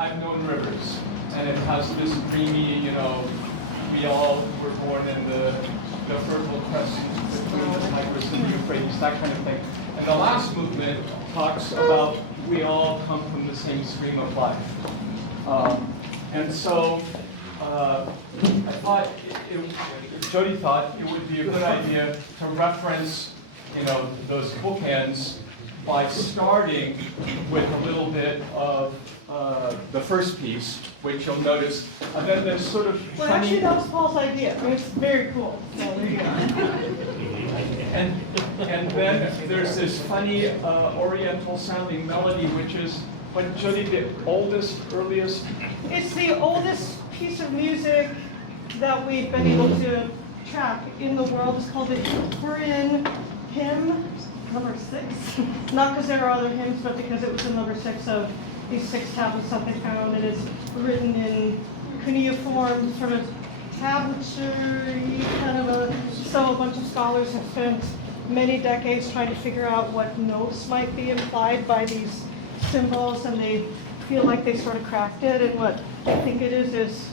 I've known rivers, and it has this dreamy, we all were born in the fertile crescent between the Tigris and the Euphrates, that kind of thing. And the last movement talks about we all come from the same stream of life. And so I thought, Jodi thought it would be a good idea to reference, those bookends by starting with a little bit of the first piece, which you'll notice, and then there's sort of Well, funny... actually, that was Paul's idea. I mean, it's very cool. So there you go. And then there's this funny oriental sounding melody, which is, what, Jodi, the oldest, earliest? It's the oldest piece of music that we've been able to track in the world. It's called the Korean hymn, number 6. Not because there are other hymns, but because it was the number 6 of these 6 tablets that they found. And it's written in cuneiform, sort of tablature kind of a... So a bunch of scholars have spent many decades trying to figure out what notes might be implied by these symbols, and they feel like they sort of cracked it. And what I think it is,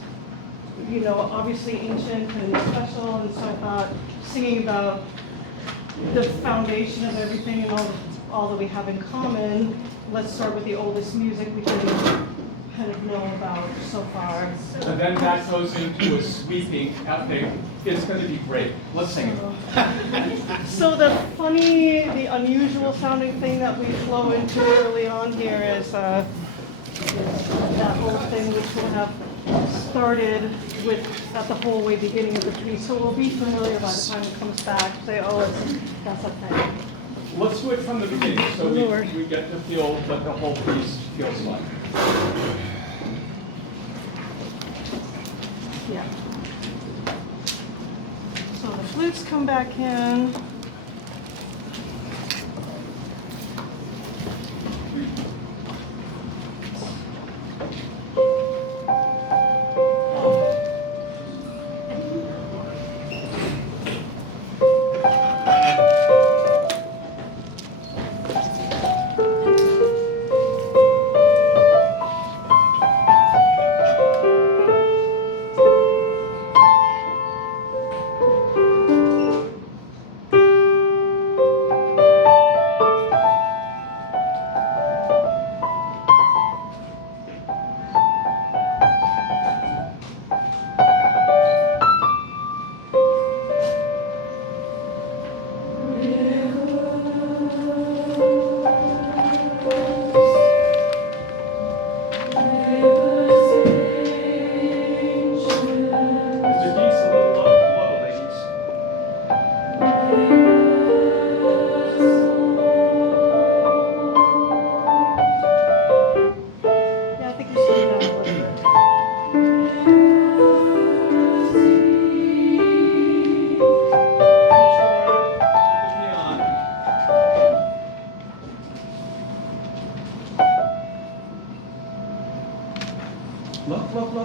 obviously ancient and special. And so I thought, singing about the foundation of everything and all that we have in common, let's start with the oldest music we can kind of know about so far. And then that goes into a sweeping epic. It's going to be great. Let's sing it. So the unusual sounding thing that we flow into early on here is that whole thing which will have started with at the whole way beginning of the piece. So we'll be familiar by the time it comes back. Say, that's a thing. Let's do it from the beginning so we get to feel what the whole piece feels like. Yeah. So the flutes come back in.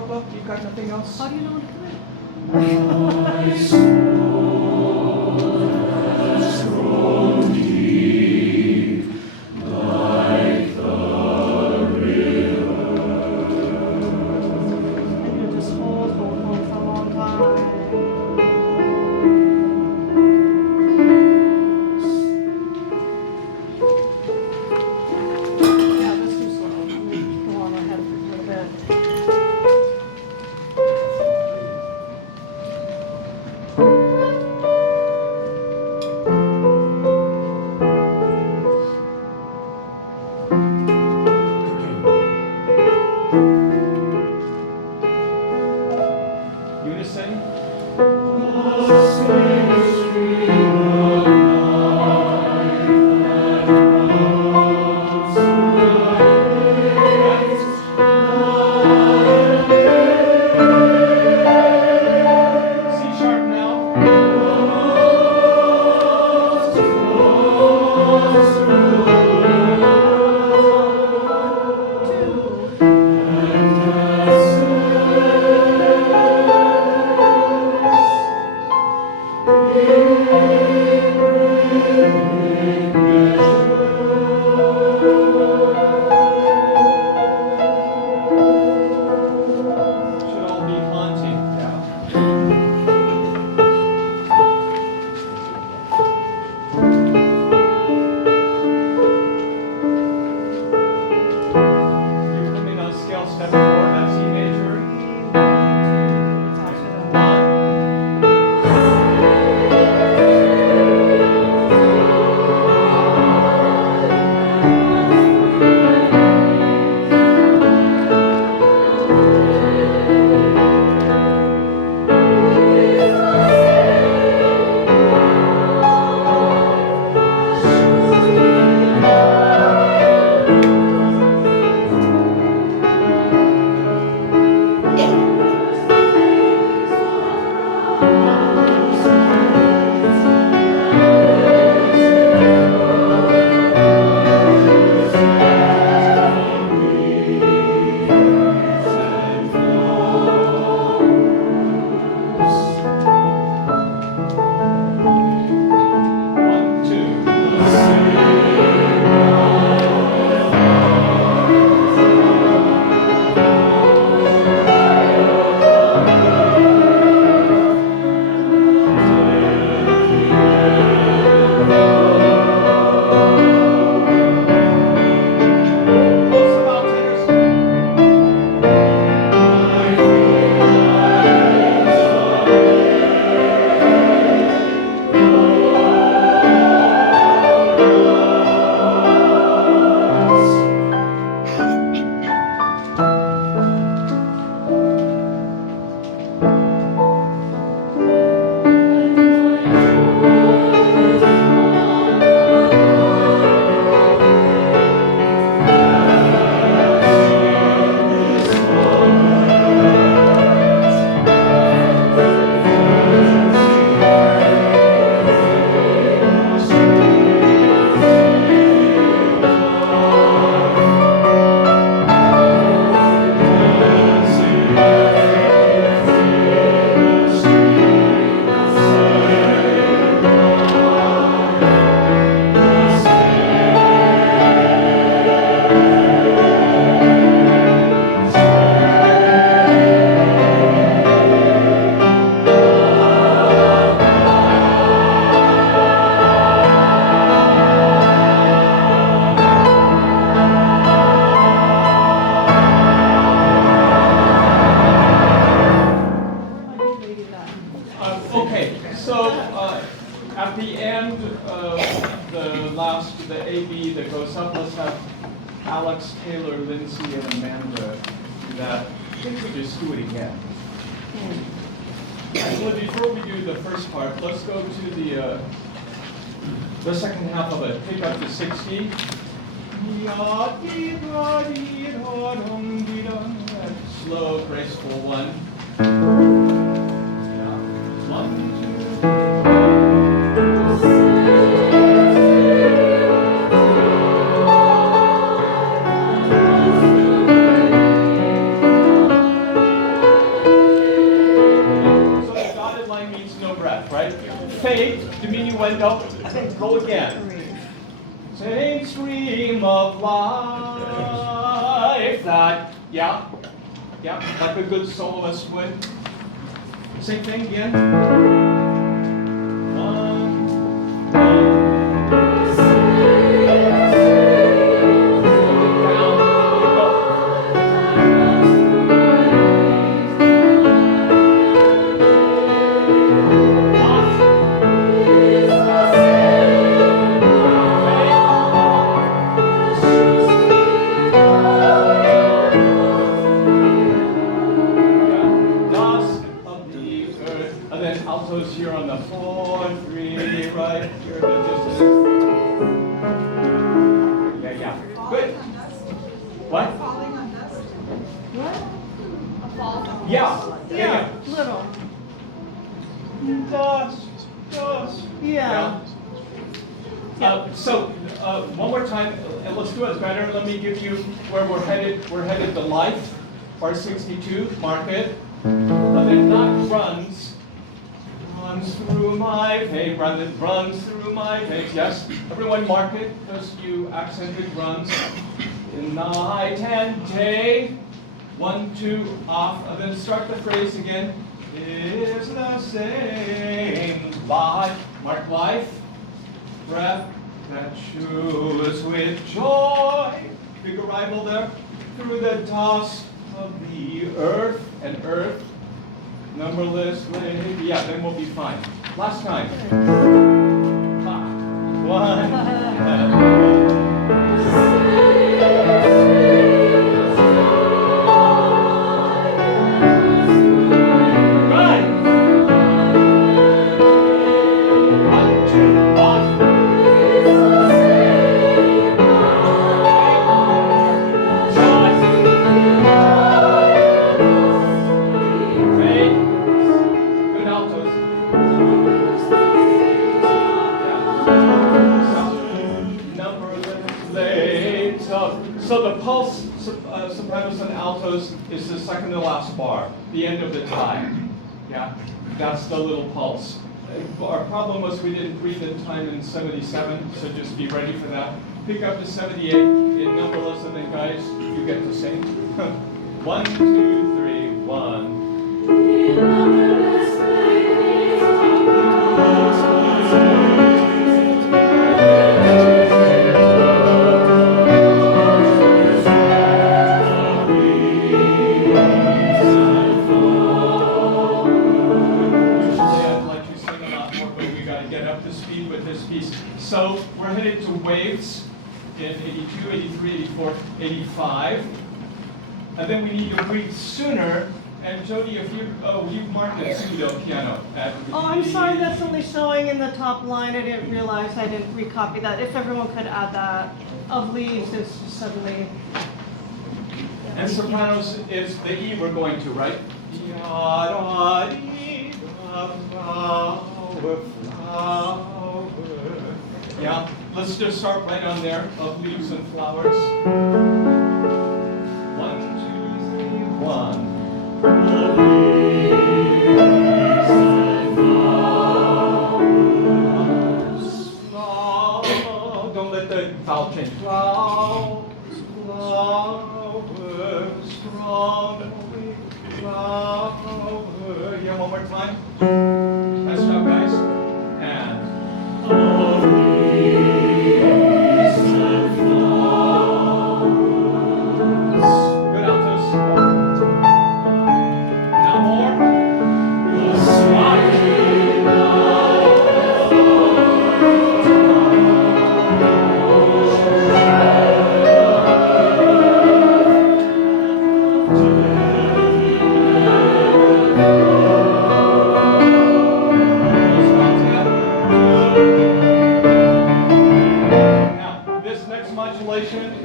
Look, you got nothing else? How do you know what to do? And you just hold for a long time. Yeah, that's too slow. Let me go on ahead for a little bit. Unison? C sharp now. Two. 7/4, that's C major. 1. Okay, so at the end of the AB that goes up, let's have Alex, Taylor, Lindsay, and Amanda do that. I think we just do it again. Actually, before we do the first part, let's go to the second half of it. Take up to 60. Slow, graceful one. Fade, diminuendo, and then go again. Same stream of life. That, yeah, like a good soloist would. Same thing again. One. Altos here on the 4, 3, right here. Yeah. Good. What? Falling on dust. What? A fall. Yeah. Little. Dust. Yeah. So one more time, and let's do it better. Let me give you where we're headed. We're headed to life, part 62. Mark it. And then not runs through my veins, runs through my veins. Yes, everyone mark it, because you accented runs. In night and day, 1, 2, off, and then start the phrase again. Is the same life, mark life, breath that chews with joy. Big arrival there. Through the dust of the earth and earth, numberless, yeah, then we'll be fine. Last time. One. So the pulse, sopranos and altos, is the second to last bar, the end of the time. Yeah, that's the little pulse. Our problem was we didn't read the time in 77, so just be ready for that. Pick up to 78 in numberless, and then guys, you get to sing. 1, 2, 3, 1. So we're headed to waves in 82, 83, 84, 85. And then we need to breathe sooner. And Jodi, if you've marked it pseudo piano at Oh, I'm sorry, that's only showing in the top line. I didn't realize I didn't recopy that. If everyone could add that. Of leaves, it's just suddenly. And sopranos is the E we're going to, right? Yeah, let's just start right on there, of leaves and flowers. 1, 2, 3, 1. Of leaves and flowers. Don't let the vowel change. Flowers, flowers, strawberry, flower. Yeah, one more time. Nice job, guys. And of leaves and flowers. Good altos. Now more. The smiling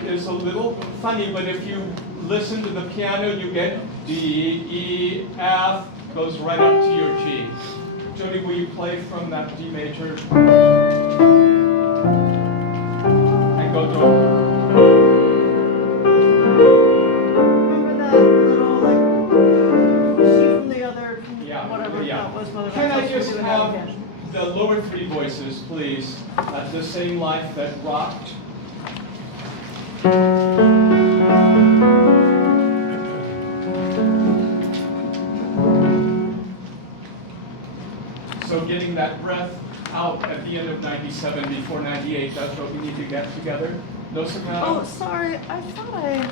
is a little funny, but if you listen to the piano, you get D, E, F, goes right up to your G. Jodi, will you play from that D major? And go to... Remember that little, like, sheet from the other, whatever that was. Can I just have the lower three voices, please, at the same life that rocked? So getting that breath out at the end of 97 before 98, that's what we need to get together. No soprano? Oh, sorry, I thought I...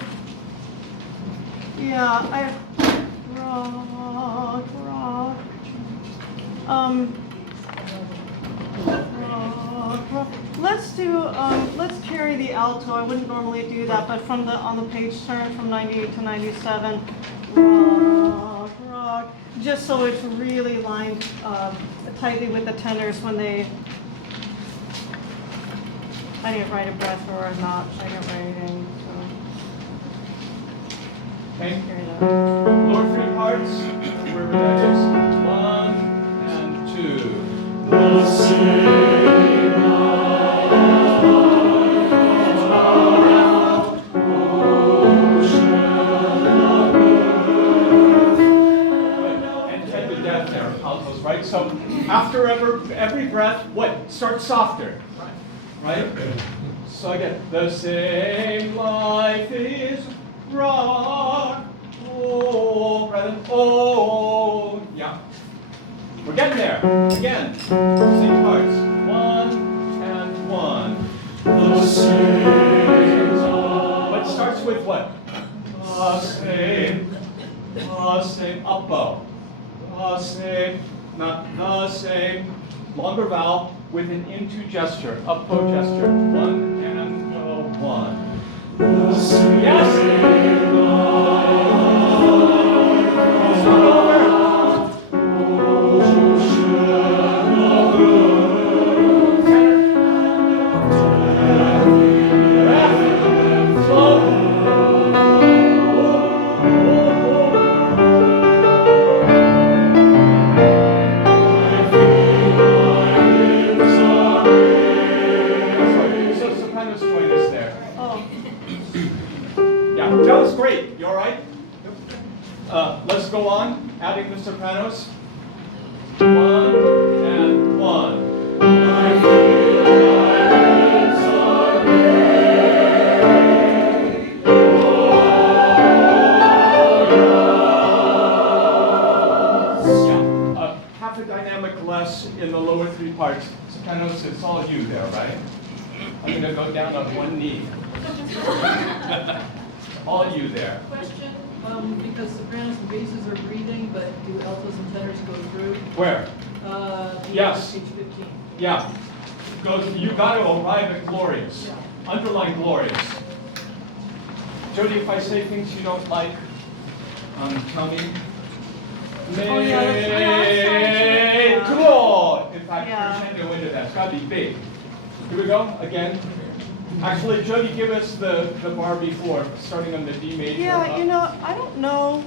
Yeah, I... Rock. Rock. Let's do, let's carry the alto. I wouldn't normally do that, but from on the page turn from 98 to 97, rock. Just so it's really lined tightly with the tenors when they... I didn't write a breath or not. I didn't write anything, so... Okay. Carry that. Lower three parts, wherever that is. 1 and 2. The same and 10 to death there, altos, right? So after every breath, what? Start softer. Right? So I get the same life is rock. Oh, rather than oh. Yeah. We're getting there. Again. Same parts. 1 and 1. The same. But it starts with what? The same. the same, up bow. The same, not the same. Longer vowel with an into gesture, up bow gesture. One and go, one. Yes! Start over. That was great. You all right? Let's go on, adding the sopranos. One and one. I feel my lips are made. Yeah, half a dynamic less in the lower three parts. Sopranos, it's all you there, right? I'm going to go down on one knee. All you there. Question, because sopranos and basses are breathing, but do altos and tenors go through? Where? Yes. Page 15. Yeah. You got to arrive at glorious. Yeah. Underline glorious. Jodi, if I say things you don't like, tell me. Oh, yeah, that's Cool. In fact, Yeah. crescendo into that. It's got to be big. Here we go. Again. Actually, Jodi, give us the bar before, starting on the D major. Yeah, you know, I don't know,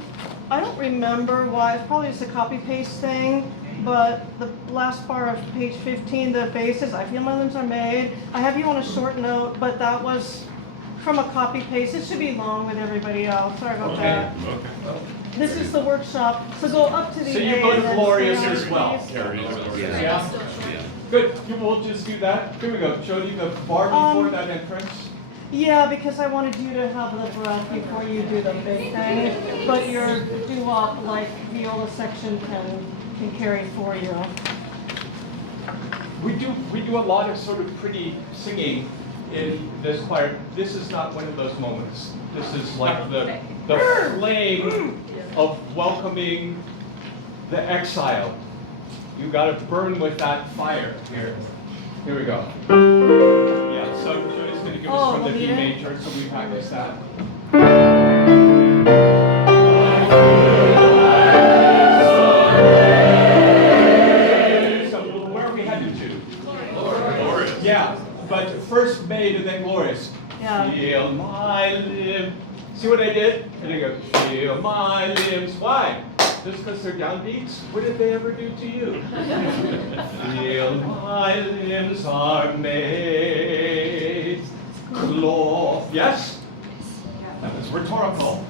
I don't remember why, it's probably just a copy-paste thing, but the last bar of page 15, the basses, I feel my limbs are made. I have you on a short note, but that was from a copy-paste. It should be long with everybody else, sorry about that. Okay. This is the workshop, so go up to the So A you go to and then glorious stay on as well. these. Yeah. Good. We'll just do that. Here we go. Jodi, the bar before that entrance. Yeah, because I wanted you to have the breath before you do the big thing, but your doo-wop, like viola section can carry for you. We do a lot of sort of pretty singing in this choir. This is not one of those moments. This is like the flame of welcoming the exile. You got to burn with that fire here. Here we go. Yeah, so Jodi's going to give us from the D major, so we practice that. So where are we headed to? Glorious. Yeah, but first made and then glorious. Yeah. Feel my limbs. See what I did? And I go, feel my limbs. Why? Just because they're downbeats? What did they ever do to you? Feel my limbs are made. Cloth. Yes? That was rhetorical.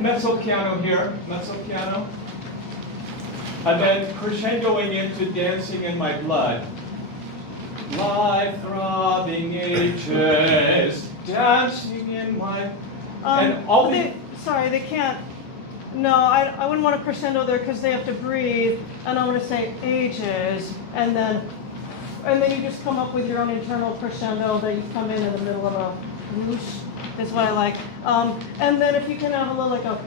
Mezzo piano here, mezzo piano. And then crescendoing into dancing in my blood. Life throbbing ages, dancing in my... and all sorry, they can't. No, I wouldn't want to crescendo there because they have to breathe. And I want to say ages, and then you just come up with your own internal crescendo that you come in the middle of a whoosh. Is what I like. And then if you can have a little like a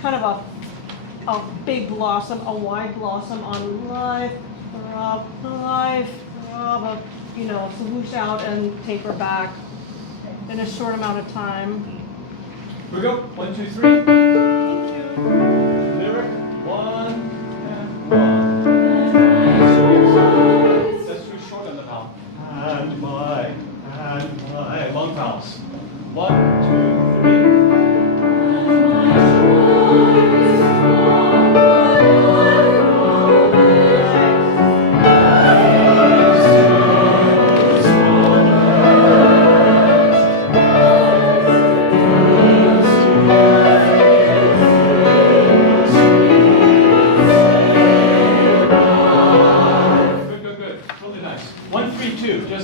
kind of a big blossom, a wide blossom on life, you know, so whoosh out and taper back in a short amount of time. Here we go. 1, 2, 3. Thank you. Lyric 1 and 1. That's too short on the vowel. And my long vowels. 1, 2, 3.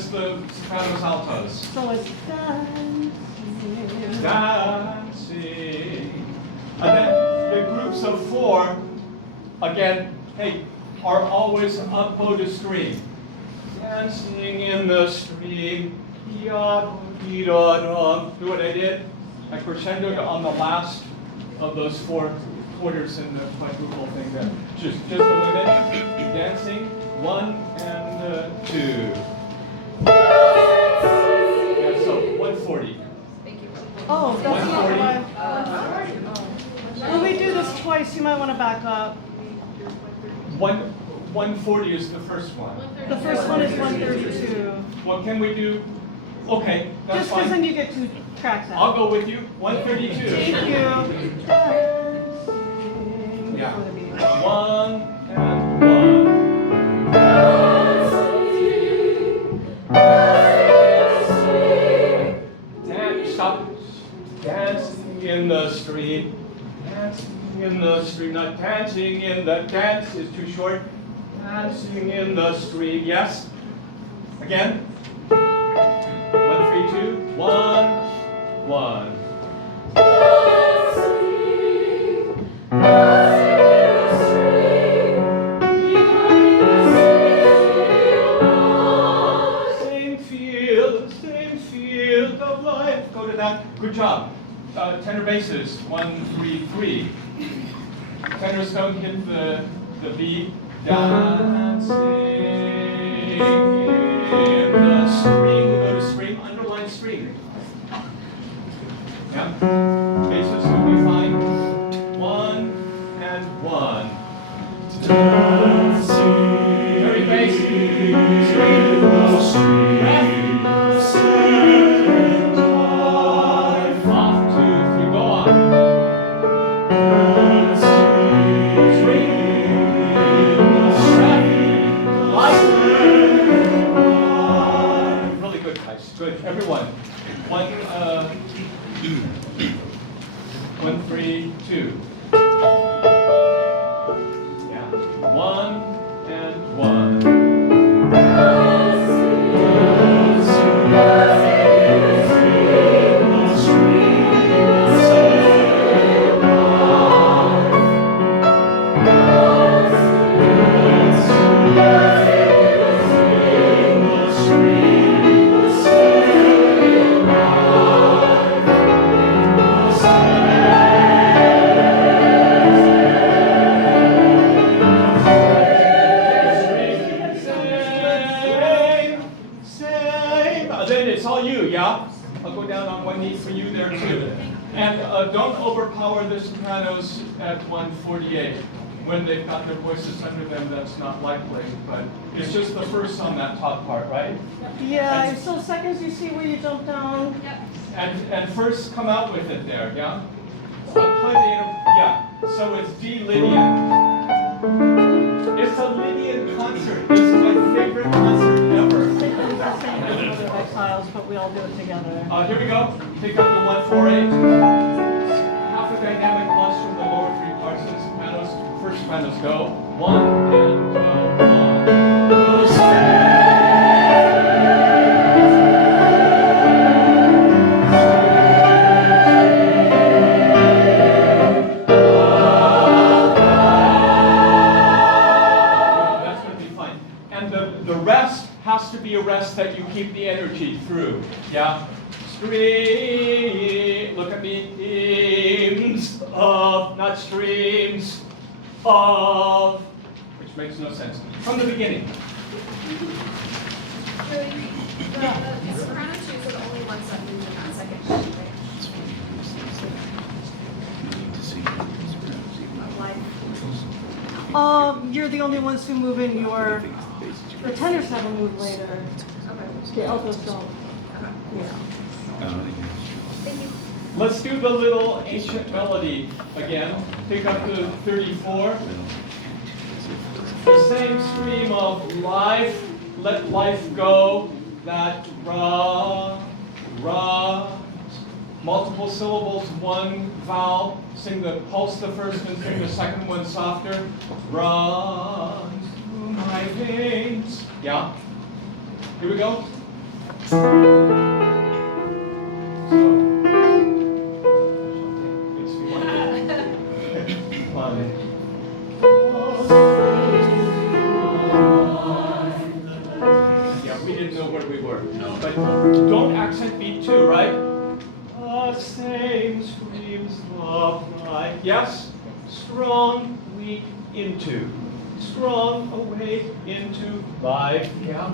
just the sopranos, altos. So it's dancing. Dancing. And then the groups of 4, again, hey, are always up bow to stream. Dancing in the stream. Ya-da-dee-da-da. Do what I did? I crescendoed on the last of those 4 quarters in the quadruple thing there. Just a minute. Dancing. 1 and 2. Yeah, so 140. Thank you. Oh, that's not 140. why. When we do this twice, you might want to back up. 140 is the first one. The first one is 132. What can we do? Okay, that's Just because then fine. you get 2 tracks out. I'll go with you. 132. Thank you. Yeah. Before the beat. 1 and 1. Stop. Dancing in the street. Dancing in the street. Not dancing in the dance is too short. Dancing in the street. Yes. Again. 1, 3, 2, 1, 1. Same field of life. Go to that. Good job. Tenor basses. 1, 3, 3. Tenors don't hit the beat. Dancing in the string. Go to string. Underline string. Yeah. Basses will be fine. 1 and 1. Very bass. String. Off, 2, 3, go on. Really good, guys. Good. Everyone. 1, 3, 2. Yeah. 1 and 1. Then it's all you, yeah? I'll go down on one knee for you there too. And don't overpower the sopranos at 148. When they've got their voices under them, that's not likely. But it's just the first on that top part, right? Yeah, so seconds you see where you jump down. Yep. And first come out with it there, yeah? Play the yeah. So it's D Lydian. It's a Lydian concert. This is my favorite concert ever. They do the same as other exiles, but we all do it together. Here we go. Pick up the 148. Half a dynamic plus from the lower 3 parts of the sopranos. First sopranos go. 1 and 1. That's going to be fine. And the rest has to be a rest that you keep the energy through. Yeah? Stream, look at me, streams of, not streams of, which makes no sense. From the beginning. Jodi, the soprano 2s are the only ones that move in that second sheet, right? Live. You're the only ones who move in your. The tenors never move later. Okay. The altos don't. Okay. Yeah. Thank you. Let's do the little ancient melody again. Pick up the 34. The same stream of life, let life go, that ra, multiple syllables, one vowel. Sing the pulse the first and sing the second one softer. Runs through my veins. Yeah. Here we go. Yeah, we didn't know where we were. No. But don't accent beat two, right? The same streams of life. Yes? Strong, weak, into. Strong, away, into, life. Yeah.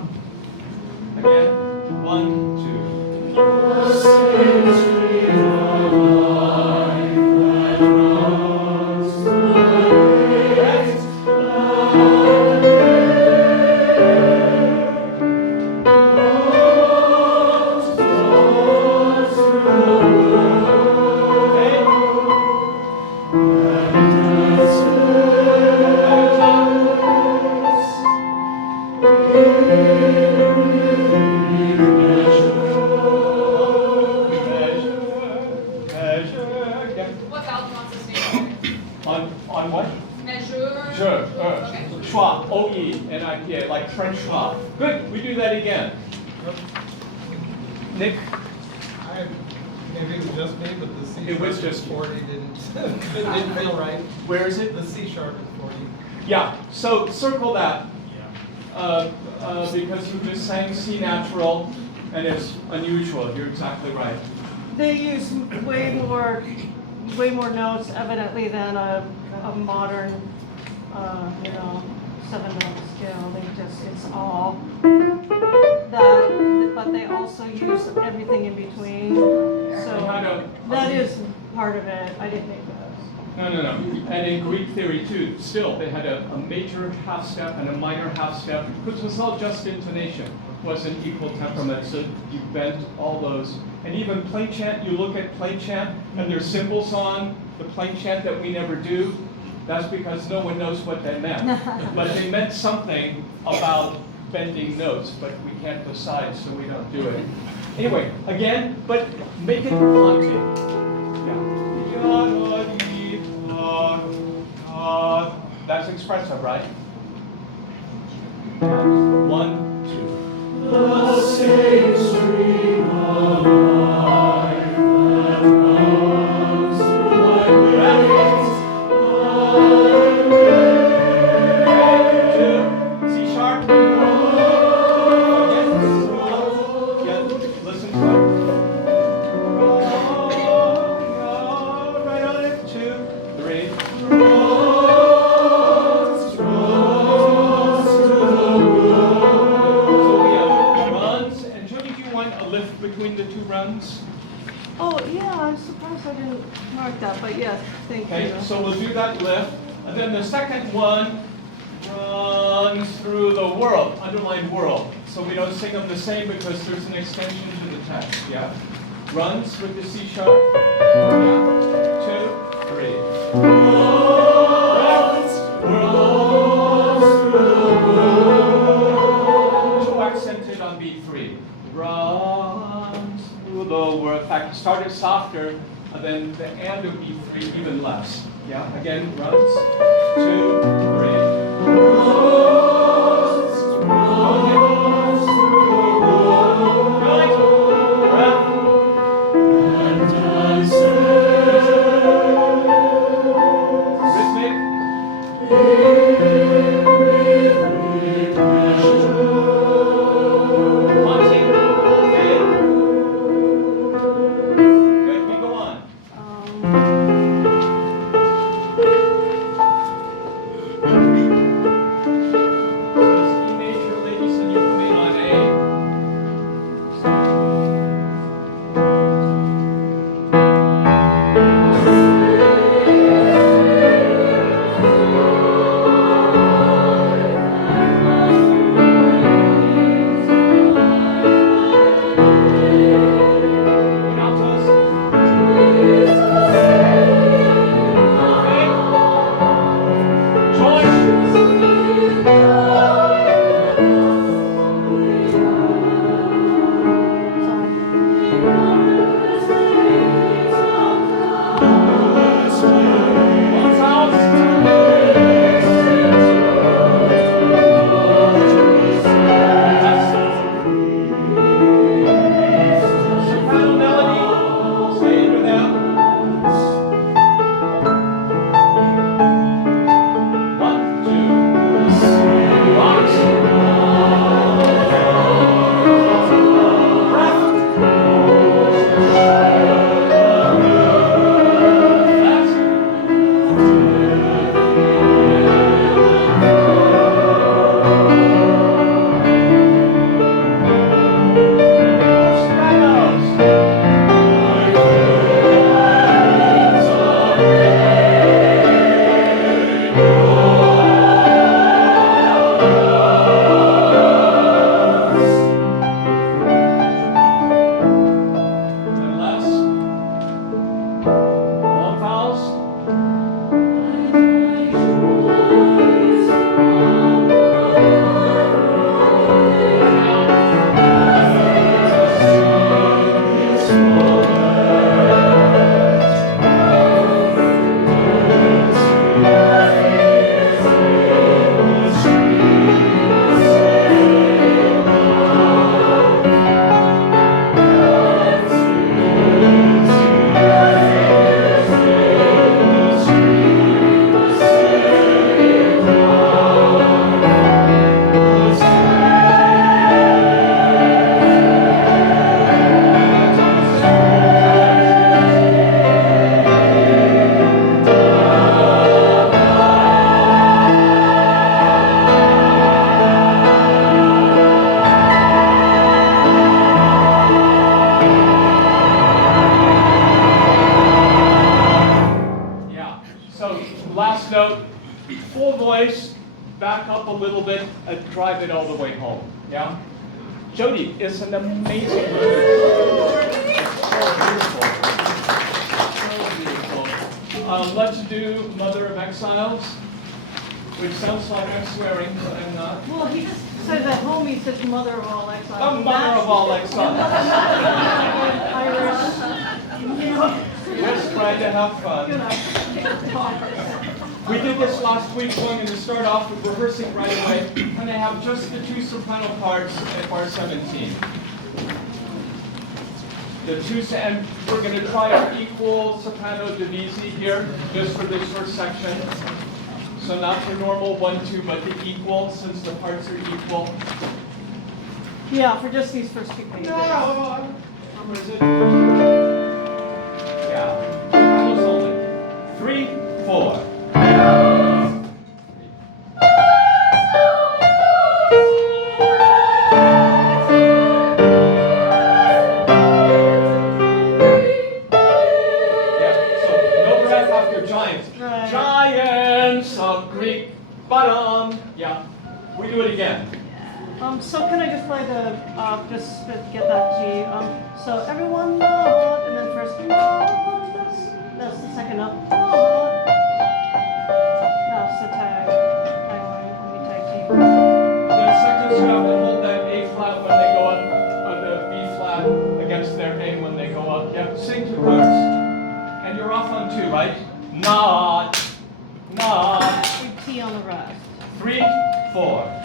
Again. 1, 2. The same stream of life that runs through the rest What vowel do you want us to do? on what? Measure. Sure. Okay. Schwa, O-E-N-I-P-A, like French schwa. Good, we do that again. Nick? Maybe it was just me, but the C It was sharp just is you. 40 didn't feel right. Where is it? The C sharp is 40. Yeah, so circle that. Because you just sang C natural, and it's unusual. You're exactly right. They use way more notes evidently than a modern, 7-note scale. It's all that, but they also use everything in between. So that is part of it. I didn't make that. No. And in Greek theory too, still, they had a major half step and a minor half step, which was all just intonation, wasn't equal temperament, so you bent all those. And even plain chant, you look at plain chant, and there's symbols on the plain chant that we never do. That's because no one knows what that meant. But they meant something about bending notes, but we can't decide, so we don't do it. Anyway, again, but make it haunting. Yeah. That's expressive, right? 1, 2. The same stream of life that runs through my veins. 2. C sharp. Again, listen to it. Right on it. 2, 3. Between the two runs? Oh, yeah, I'm surprised I didn't mark that, but yes, thank you. Okay, so we'll do that lift. And then the second one runs through the world, underlined world. So we don't sing them the same because there's an extension to the text, yeah? Runs with the C sharp. Yeah. 2, 3. Runs through the world. 2 accented on B3. Runs through the world. In fact, start it softer, and then the and of B3 even less. Yeah, again, runs. 2, 3. Runs through the world. Good. Breath. And dances. Rhythmic. Haunting. Good, we go on. a little bit and drive it all the way home. Yeah? Jodi is an amazing movement. It's so beautiful. So beautiful. Let's do Mother of Exiles, which sounds like I'm swearing, but I'm not. Well, he says at home he says mother of all exiles. The Mother of all exiles. Irish. Just trying to have fun. You know. We did this last week, so I'm going to start off with rehearsing right away. I'm going to have just the two soprano parts at bar 17. And we're going to try our equal soprano divisi here, just for this first section. So not the normal 1-2, but the equal, since the parts are equal. Yeah, for just these first two pages. No, where is it? Yeah, sopranos only. 3, 4. Yeah, we do it again. So can I just play the, just to get that G. So everyone nod, and then first nod, that's the second note. Nod. That's the tag line, and we tag G. The seconds you have to hold that A flat when they go up, the B flat against their A when they go up. Yeah, sing two parts. And you're off on 2, right? Nod, nod. Big T on the rest. 3, 4.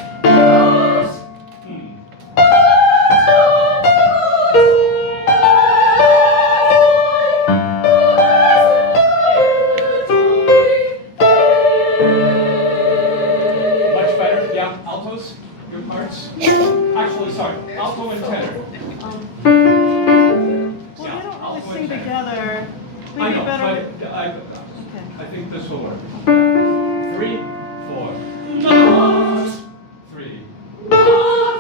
Much better, yeah. Altos, your parts. Actually, sorry, alto and tenor. Well, Yeah, they don't really alto sing and tenor. together. We'd I be know, better. but I think this will work. 3, 4. 3.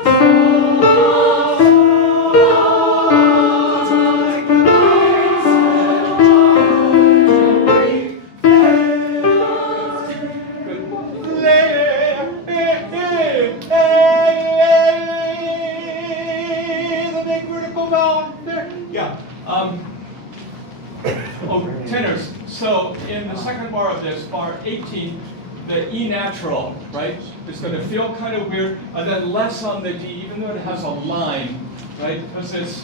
Yeah. Tenors. So in the second bar of this, bar 18, the E natural, right, is going to feel kind of weird, and then less on the D, even though it has a line, right, because it's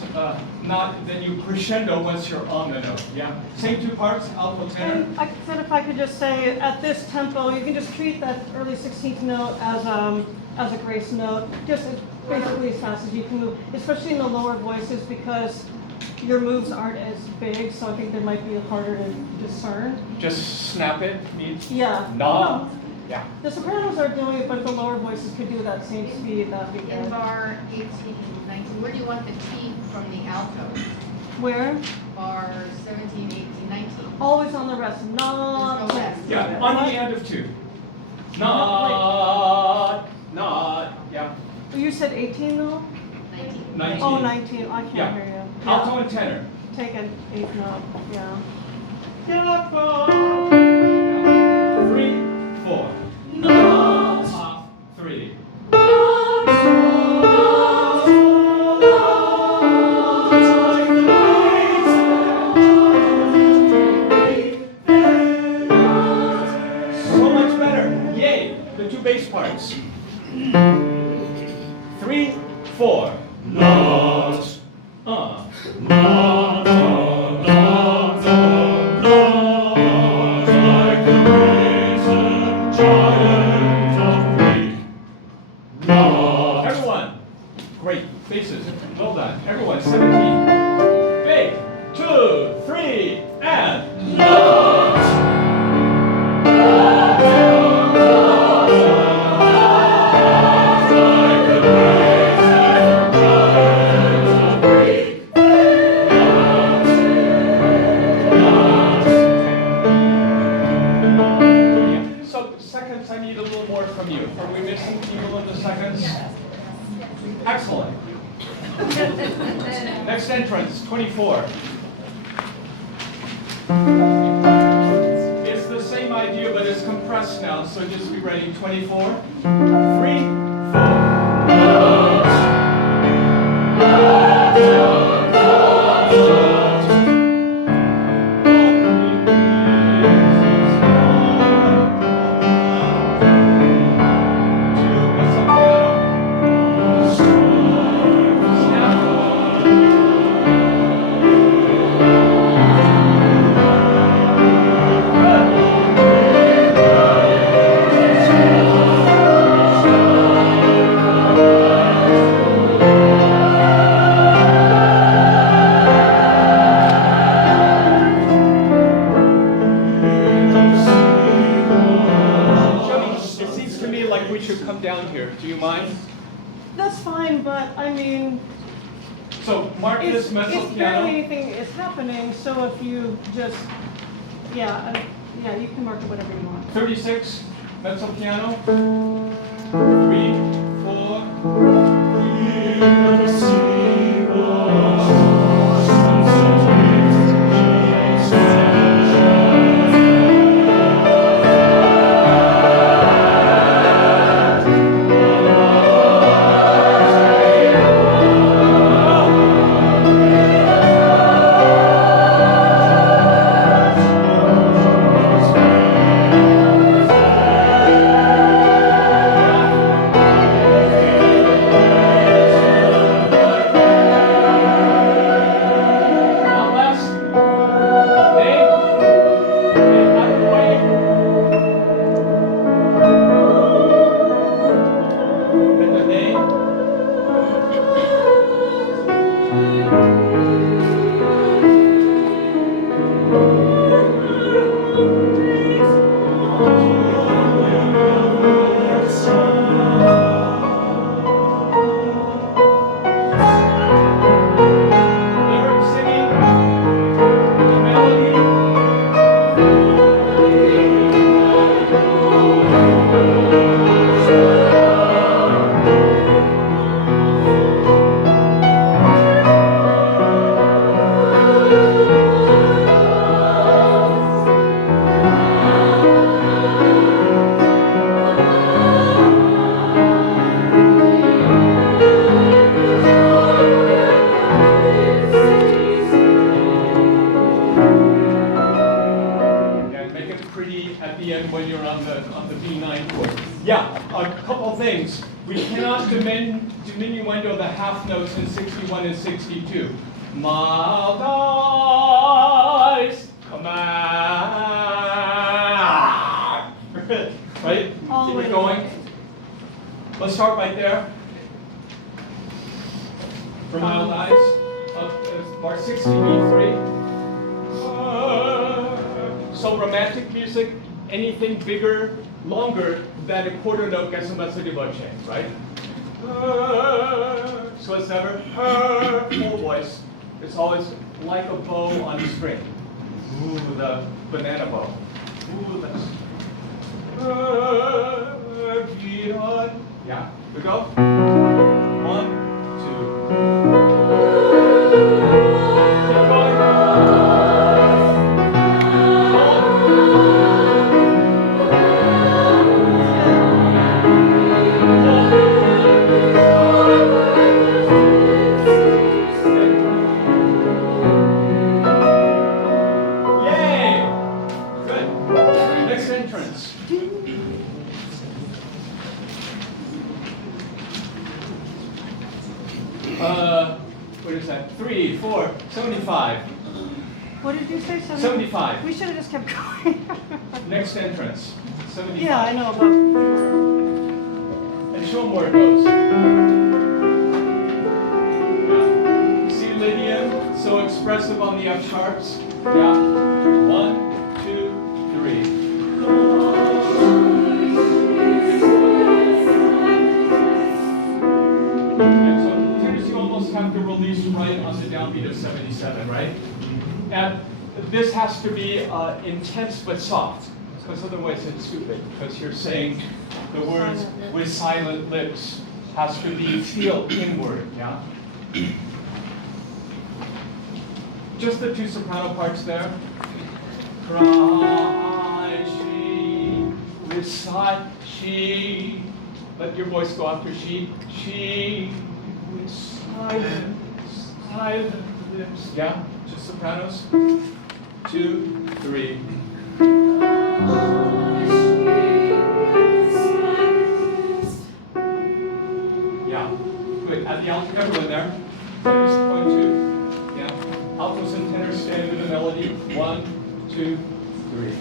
not, then you crescendo once you're on the note, yeah? Same two parts, alto, tenor. And I said if I could just say, at this tempo, you can just treat that early 16th note as a grace note, just basically as fast as you can move, especially in the lower voices, because your moves aren't as big, so I think they might be harder to discern. Just snap it, means Yeah. nah. Yeah. The sopranos are doing it, but the lower voices could do it at the same speed. That'd be In good. bar 18, 19, where do you want the T from the alto? Where? Bar 17, 18, 19. Always on the rest. Not There's no rest. Yeah, on the end of 2. Nod, nod, yeah. You said 18 though? 19. 19. Oh, 19. I can't Yeah. hear you. Alto and tenor. Take an 8th note. Yeah. 3, 4. Off, 3. So much better. Yay. The two bass parts. 3, 4. Nods. Everyone. Great. Faces. Well done. Everyone. 17. Big. 2, 3, and nods. So seconds, I need a little more from you. Are we missing people in the seconds? Excellent. Next entrance, 24. It's the same idea, but it's compressed now, so just be ready. 24, 3, 4. Do you mind? That's fine, but I mean, So mark this mezzo if barely piano. anything is happening, so if you just, yeah, you can mark it whatever you want. 36, mezzo piano. 3, 'Diminuendo the half notes in 61 and 62. Maldice, command. Right? Keep it going. Let's start right there. For mild eyes, bar 60, E3. So romantic music, anything bigger, longer than a quarter note gets a mezzo di voce, right? So it's never full voice. It's always like a bow on a string. Ooh, the banana bow. Ooh, that's. Yeah, we go. 1, 2. Keep going. What is that? 3, 4, 75. What did you say? 75. We should have just kept going. Next entrance. 75. Yeah, I know, but And show them where it goes. Yeah. See Lydian? So expressive on the F sharps. Yeah. 1, 2, 3. Have to release right on the downbeat of 77, right? And this has to be intense but soft, because otherwise it's stupid, because you're saying the words with silent lips has to be feel inward, yeah? Just the two soprano parts there. Cry she beside she. Let your voice go after she with silent lips. Yeah, just sopranos. 2, 3. Yeah, good. Add the alto, everyone there. Tenors going 2. Yeah, altos and tenors stand with the melody. 1, 2, 3.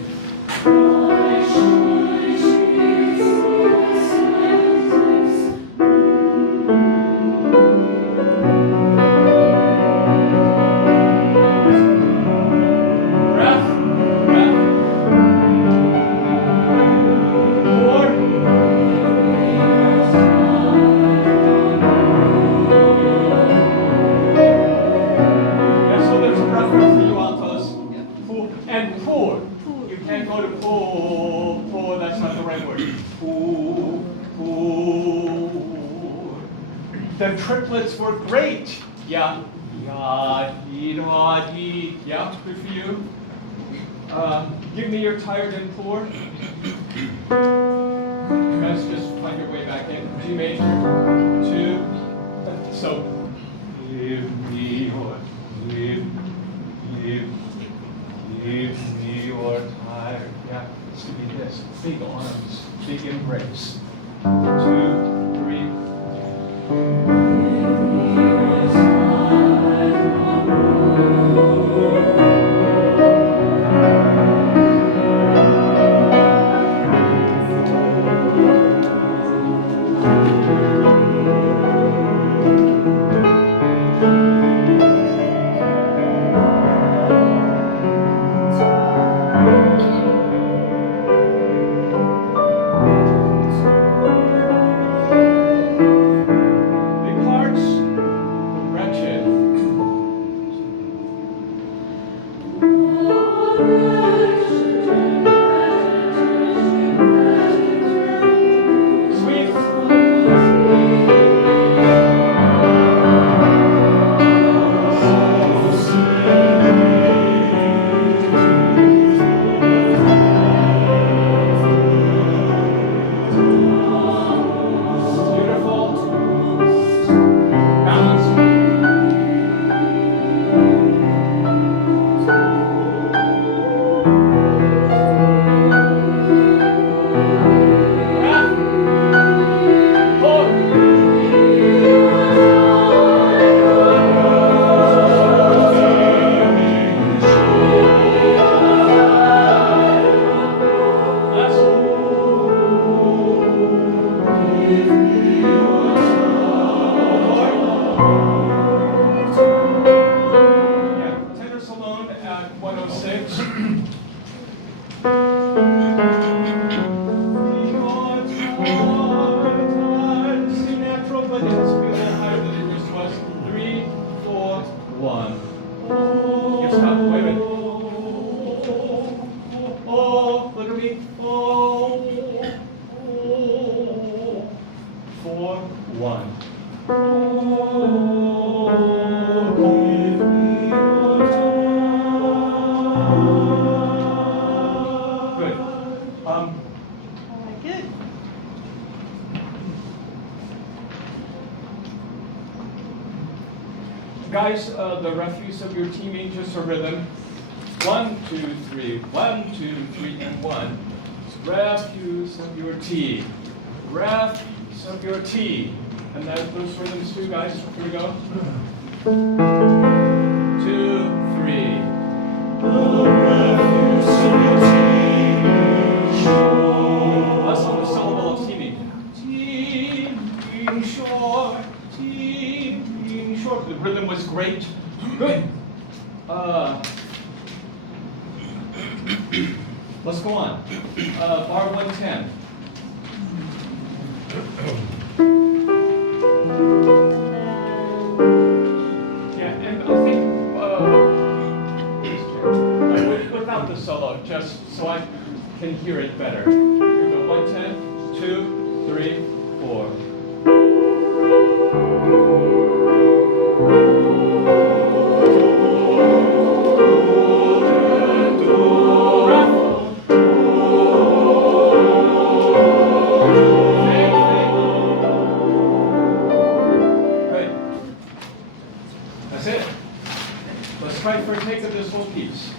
The triplets were great. Yeah. Ya, dee, da, dee. Yeah, good for you. Give me your tired and poor. You guys just find your way back in. G major, 2. So, give me your, give me your tired. Yeah, it's to be this. Big arms, big embrace. 2, 3. Guys, the refuse of your teaming, just a rhythm. 1, 2, 3, 1, 2, 3, and 1. Refuse of your tea. Refuse of your tea. And those rhythms too, guys. Here we go. 2, 3. That's on the syllable of teaming. Teaming short, teaming short. The rhythm was great. Good. Let's go on. Bar 110. Yeah, and I think without the solo, just so I can hear it better. Here we go. 110, 2, 3, 4. Let's try for a take of this whole piece.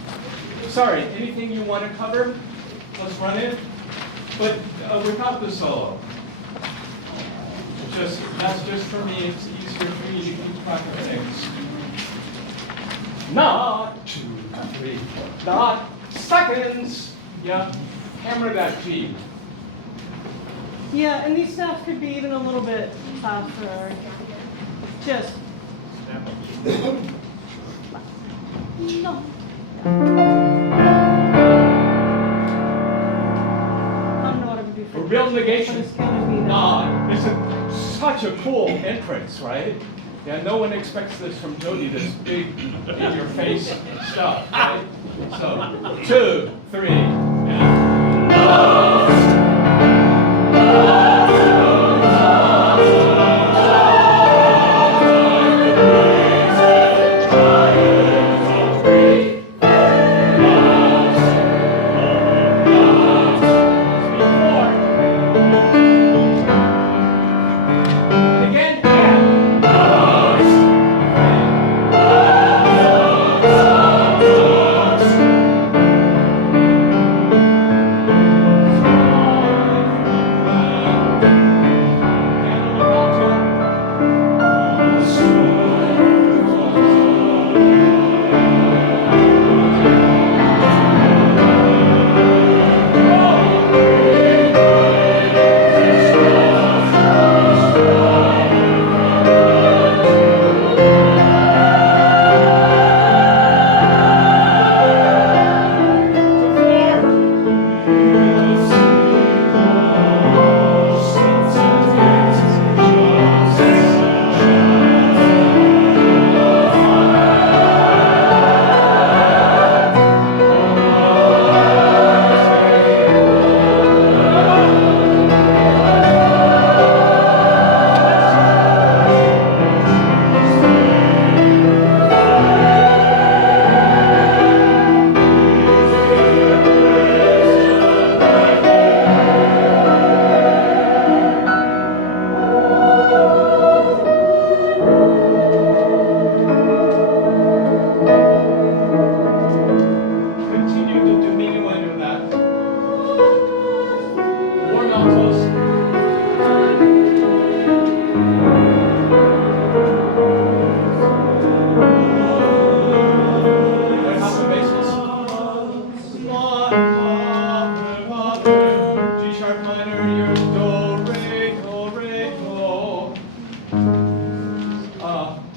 Sorry, anything you want to cover? Let's run it. But without the solo. That's just for me. It's easier for me to keep track of things. Not 2, 3, not seconds. Yeah, hammer that G. Yeah, and these snaps could be even a little bit faster. Just. No. I don't know what I would do for Real negation. But it's gonna be that. Nah, it's such a cool entrance, right? Yeah, no one expects this from Jodi, this big, in-your-face stuff, right? So, 2, 3, and...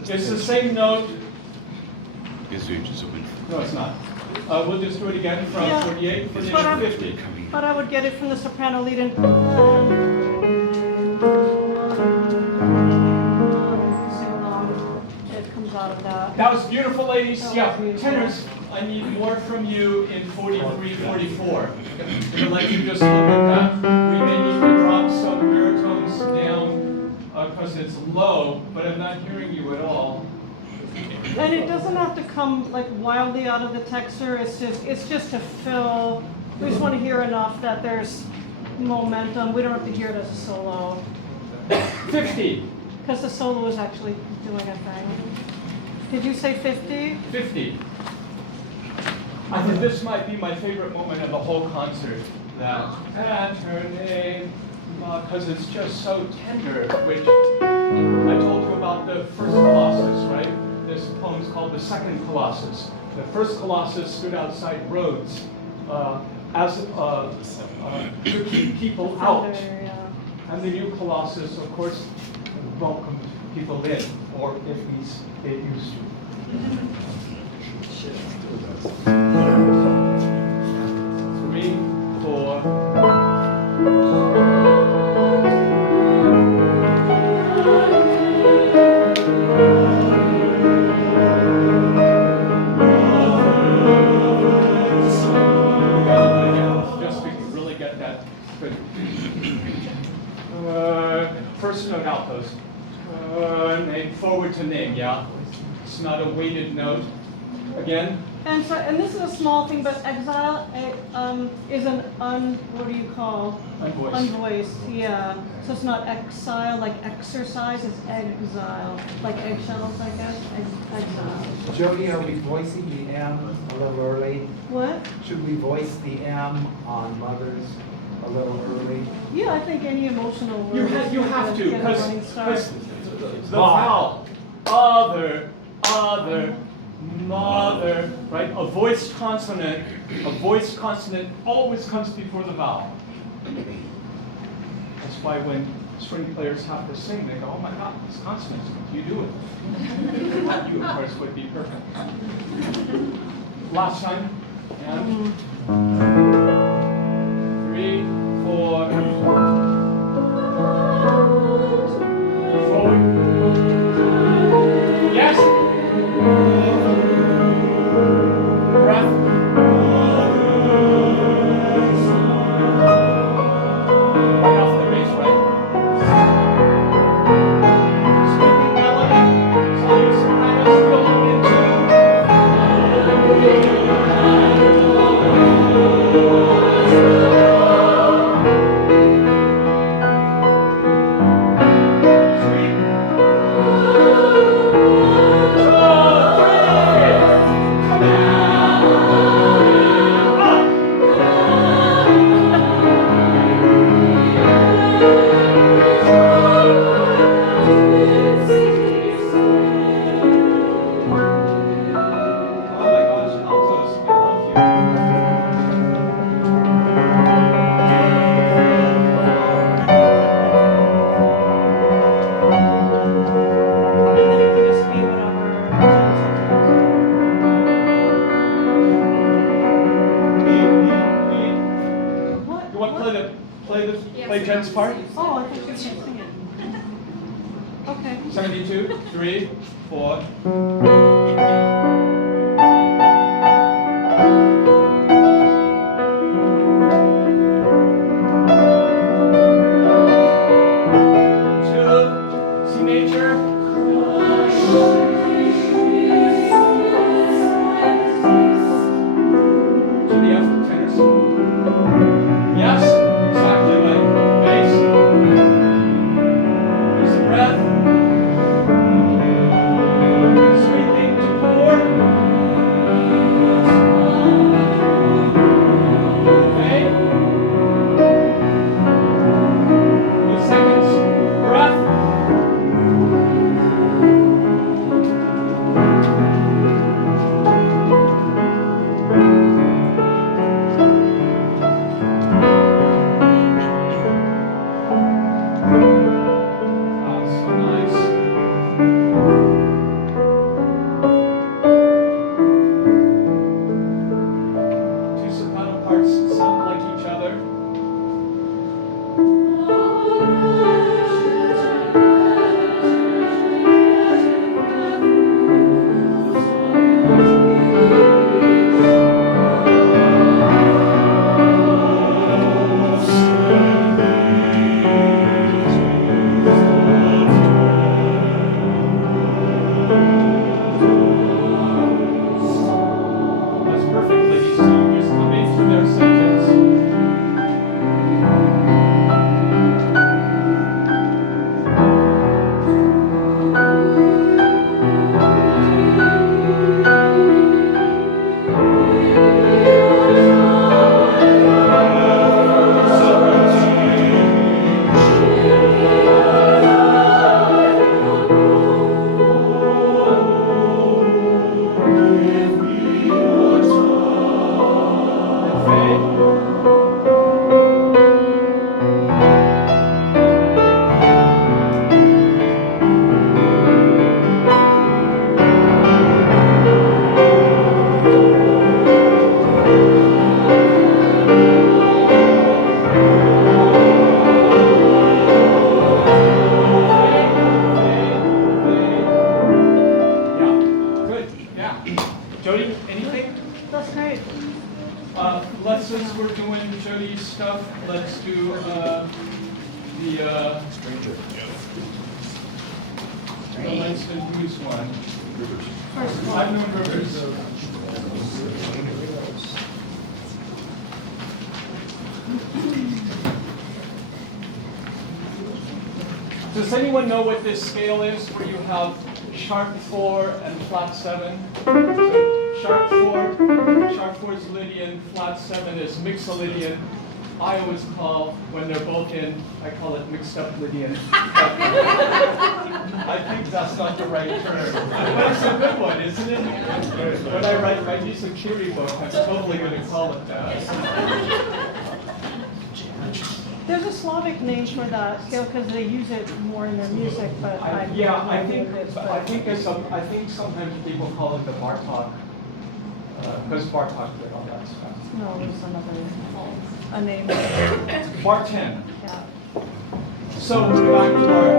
It's the same note. No, it's not. We'll just do it again from 48, 48 to 50. But I would get it from the soprano lead in. See how long it comes out of that. That was beautiful, ladies. That was Yeah, beautiful. tenors, I need more from you in 43, 44. I'm going to let you just look at that. We may need to drop some baritones down because it's low, but I'm not hearing you at all. And it doesn't have to come like wildly out of the texture. It's just to fill. We just want to hear enough that there's momentum. We don't have to hear it as a solo. 50. Because the solo is actually doing a thing. Did you say 50? 50. I think this might be my favorite moment of the whole concert. That patterning, because it's just so tender, which I told you about the first Colossus, right? This poem's called The Second Colossus. The first Colossus stood outside Rhodes to keep people out. And the new Colossus, of course, welcomed people in, or at least it used to. 3, 4. Just to really get that good. First note altos. Name forward to name, yeah? It's not a weighted note. Again, And this is a small thing, but exile is an what do you call? Unvoiced. Unvoiced, yeah. So it's not exile like exercise, it's exile. Like eggshells, I guess. Exile. Jodi, are we voicing the M a little early? What? Should we voice the M on mothers a little early? Yeah, I think any emotional word. You have to, get a running start. because the vowel, other, mother, right? A voiced consonant always comes before the vowel. That's why when string players have to sing, they go, oh my God, these consonants, you do it. Well, you, of course, would be perfect. Last time, and 3, 4, forward. Yes. Breath. Right off the bass, right? Sweeping melody. So you sopranos filling into. Play Jen's part? Oh, I think you were sing it. Okay. 72, 3, 4. C major. To the F tenors. Yes, exactly right. Bass. Use the breath. Sweeping to 4. Okay. Few seconds. Breath. That's so nice. Two soprano parts sound like each other. That's perfect, ladies. So you just come into their sentence. Yeah, good. Yeah. Jodi, anything? That's great. Since we're doing Jodi's stuff, let's do the Langston Hughes one. First one. I've known Rivers. Does anyone know what this scale is where you have sharp 4 and flat 7? So sharp 4 is Lydian, flat 7 is mixolydian. I always call, when they're both in, I call it mixed up Lydian. I think that's not the right term. But it's a good one, isn't it? When I write my music theory book, I'm totally going to call it that. There's a Slavic name for that scale because they use it more in their music, but I think sometimes people call it the Bartok, because Bartok did all that stuff. No, there's a name. Barten. Yeah. So back to our.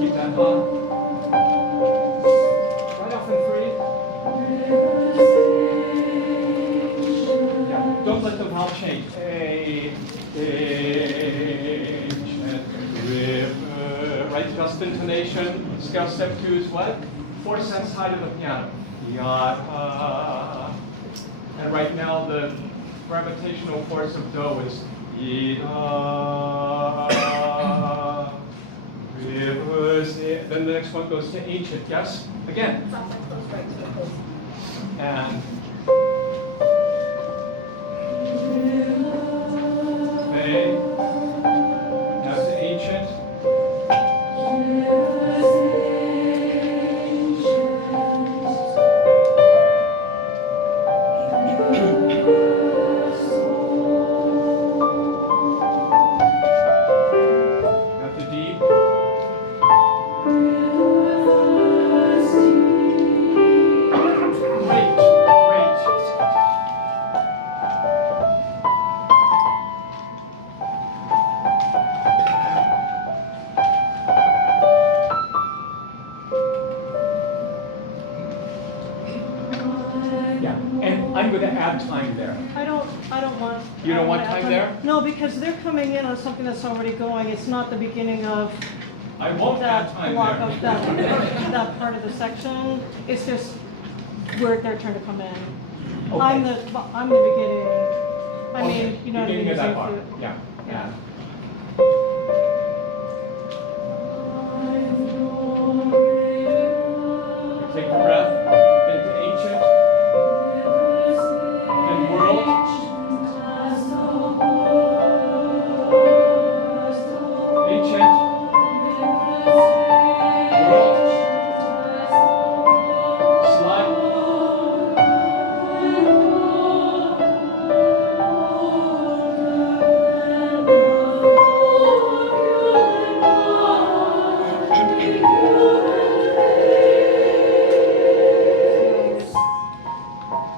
Keep that on. Right off in 3. Yeah, don't let the vowel change. Right just intonation. Scale step 2 is what? 4 cents high to the piano. Yata. And right now the gravitational force of do is then the next one goes to ancient. Yes? Again. Sounds like close right to the close. And Bay. Now to ancient. Now to D. Great. Yeah, and I'm going to add time there. I don't want. You don't want I time there? No, because they're coming in on something that's already going. It's not the beginning of I won't add that time block there. of that part of the section. It's just where their turn to come in. Okay. I'm the beginning. I Okay, mean, you know what I mean? beginning of that Using bar. flute. Yeah. Yeah. You take a breath, then to ancient, then world. Ancient, world, slide.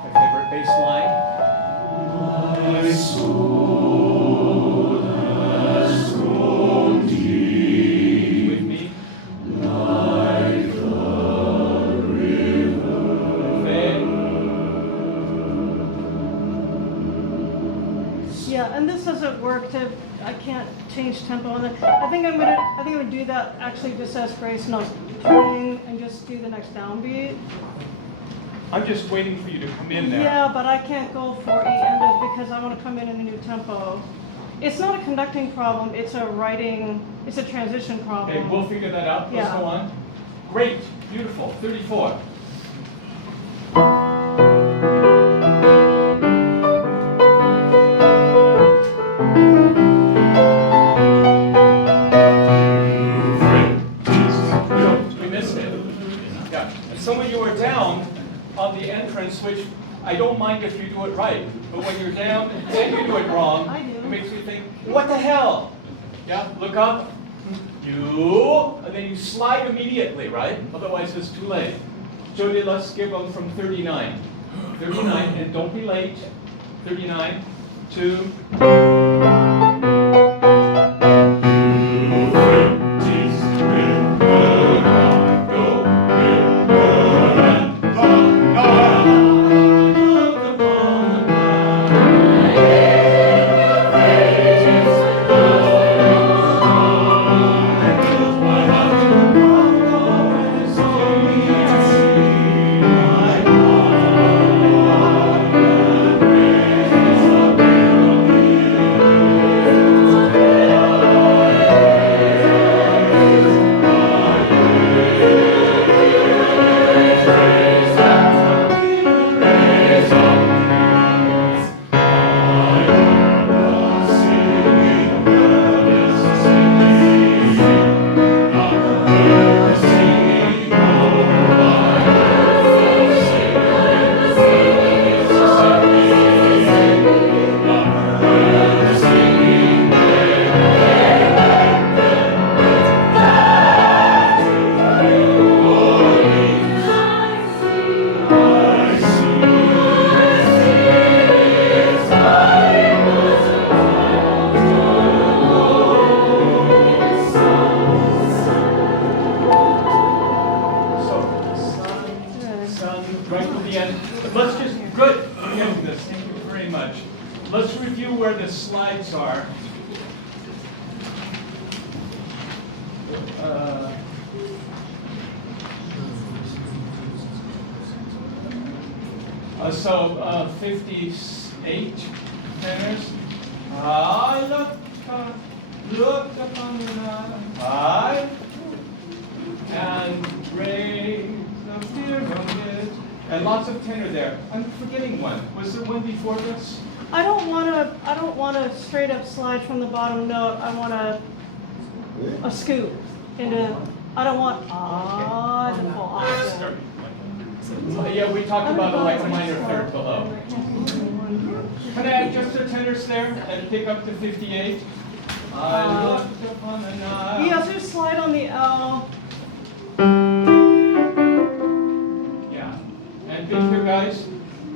My favorite bass line. My soul has grown deep. With me. Like the river. Yeah, and this doesn't work to. I can't change tempo on it. I think I'm gonna do that actually just as Grace notes, turning and just do the next downbeat. I'm just waiting for you to come in there. Yeah, but I can't go for E-ended because I want to come in a new tempo. It's not a conducting problem, it's a transition problem. Okay, we'll figure that out. Let's Yeah. go on. Great, beautiful. 34. We missed it. Yeah. And some of you are down on the entrance, which I don't mind if you do it right, but when you're down and you do it wrong, I do. it makes me think, what the hell? Yeah, look up, and then you slide immediately, right? Otherwise it's too late. Jodi, let's give them from 39. 39, and don't be late. 39, 2. the end. Let's just, good, we're getting this, thank you very much. Let's review where the slides are. So 58 tenors. I looked upon the night and raised the pyramid. And lots of tenor there. I'm forgetting one. Was there one before this? I don't want a straight up slide from the bottom note. I want a scoop into. I don't want the full octave. Yeah, we talked about it like a minor third below. Can I adjust the tenors there and pick up to 58? I looked upon the night. Yeah, so just slide on the L. Yeah. And big here, guys.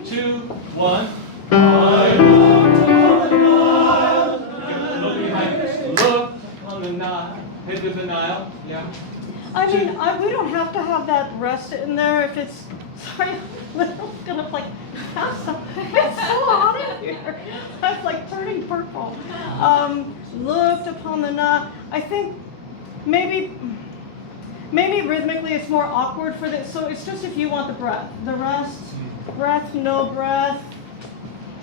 2, 1. I looked upon the Nile. Look behind. Looked upon the Nile. Head to the Nile. Yeah. I mean, we don't have to have that rest in there if it's. Sorry, I'm gonna like. It's so hot in here. I'm like turning purple. Looked upon the Nile. I think maybe rhythmically it's more awkward for this. So it's just if you want the breath. The rest, breath, no breath.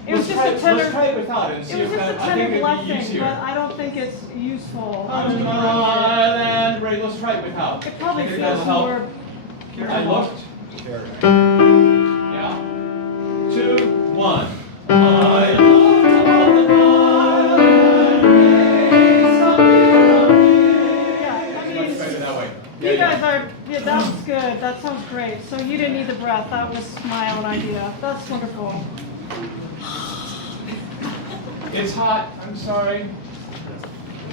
It was just a tenor. Let's try it without it and see It was if just a that, I think tenor it'd be blessing, easier. but I don't think it's useful. And ready, let's try it without. It probably I think feels that'll more. help. I looked. Yeah. 2, 1. I looked upon the Nile and raised the pyramid. Yeah, I Much mean, better that way. you guys are. Yeah, that's good. That sounds great. So you didn't need the breath. That was my own idea. That's wonderful. It's hot. I'm sorry.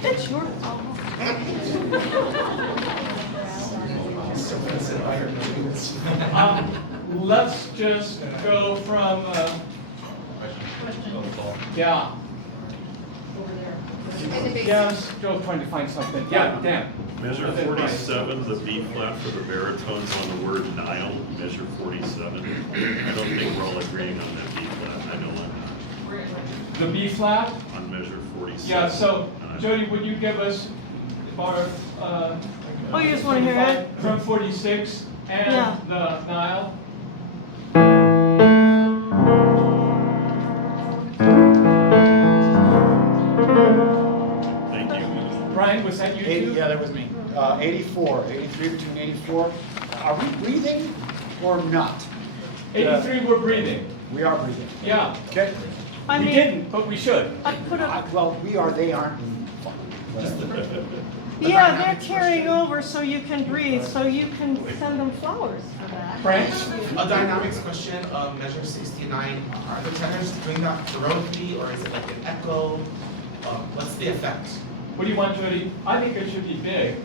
It's your fault. Let's just go from. Yeah. Yes. Joe's trying to find something. Yeah. Dan. Measure 47, the B flat for the baritones on the word Nile. Measure 47. I don't think we're all agreeing on that B flat. I know I'm not. The B flat. On measure 47. Yeah. So, Jodi, would you give us bar? Oh, you just want to hear it? From 46 and Yeah. the Nile. Thank you. Brian, was that you too? Yeah, that was me. 84, 83 between 84. Are we breathing or not? 83, we're breathing. We are breathing. Yeah. Okay. I We mean, didn't, but we should. I put a. Well, we are, they aren't. Yeah, they're carrying over so you can breathe, so you can send them flowers for that. Frank? A dynamics question of measure 69. Are the tenors doing that throatly or is it like an echo? What's the effect? What do you want, Jodi? I think it should be big.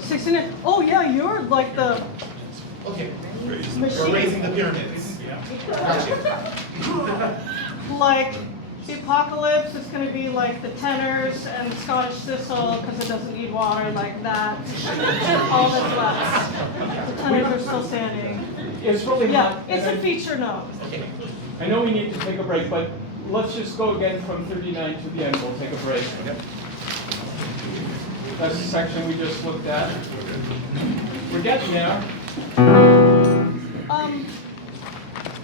69. Oh yeah, you're like the Okay, Raise. we're machine. raising the pyramids. Gotcha. Like the apocalypse is going to be like the tenors and the Scottish thistle because it doesn't need water like that. All that's left. The tenors are still standing. It's really Yeah, hot. it's a and feature note. Okay. I know we need to take a break, but let's just go again from 39 to the end. We'll take a break. That's the section we just looked at. We're getting there.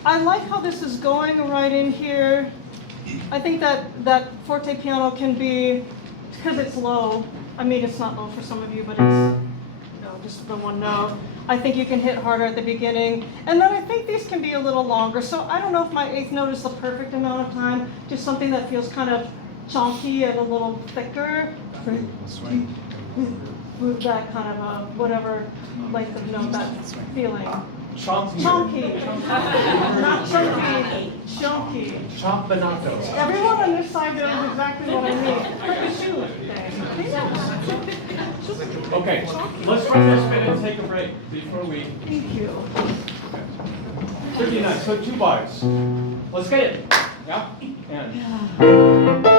I like how this is going right in here. I think that forte piano can be, because it's low, I mean it's not low for some of you, but it's just the one note. I think you can hit harder at the beginning. And then I think these can be a little longer. So I don't know if my eighth note is the perfect amount of time, just something that feels kind of chunky and a little thicker. Move that kind of a, whatever length of note, that feeling. Chunky. Chunky, not chunky, chunky. Chompanato. Everyone on this side knows exactly what I mean. Like a shoe thing. Okay, let's run this bit and take a break before we. Thank you. 39, so 2 bars. Let's get it. Yeah? And.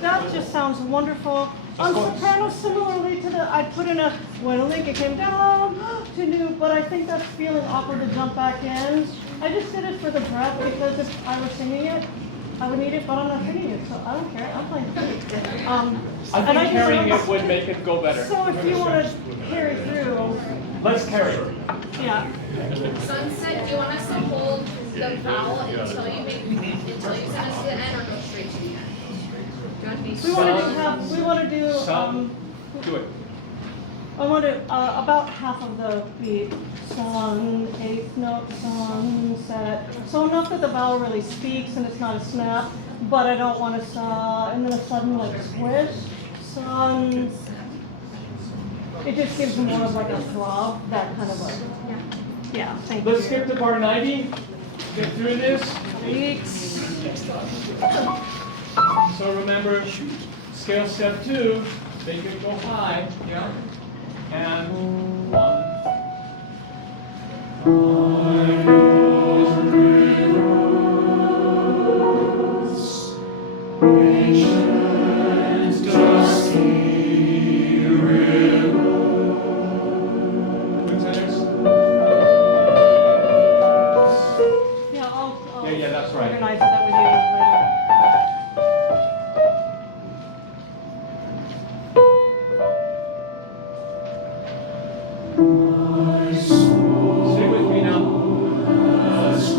That just sounds wonderful. On soprano, similarly to the, I put in a, when a link, it came down to new, but I think that's feeling awkward to jump back in. I just did it for the breath because if I were singing it, I would need it, but I'm not singing it, so I don't care, I'm playing it. I And think just carrying love- it would make it go better. So if you want to carry through, Let's carry it. yeah. Sunset, do you want us to hold the vowel until you send us to the end or go straight to the end? Do you want to be? We want to do, Some, do it. I want to, about half of the beat, sun, eighth note, sunset. So enough that the vowel really speaks and it's not a snap, but I don't want to, and then a sudden like squish, sun. It just gives more of like a throb, that kind of a, yeah, thank you. Let's skip to bar 90. Get through this. Weeks. So remember, scale step 2, make it go high, yeah? And 1. Yeah, I'll Yeah, that's right. organize that with you later. Stay with me now. That's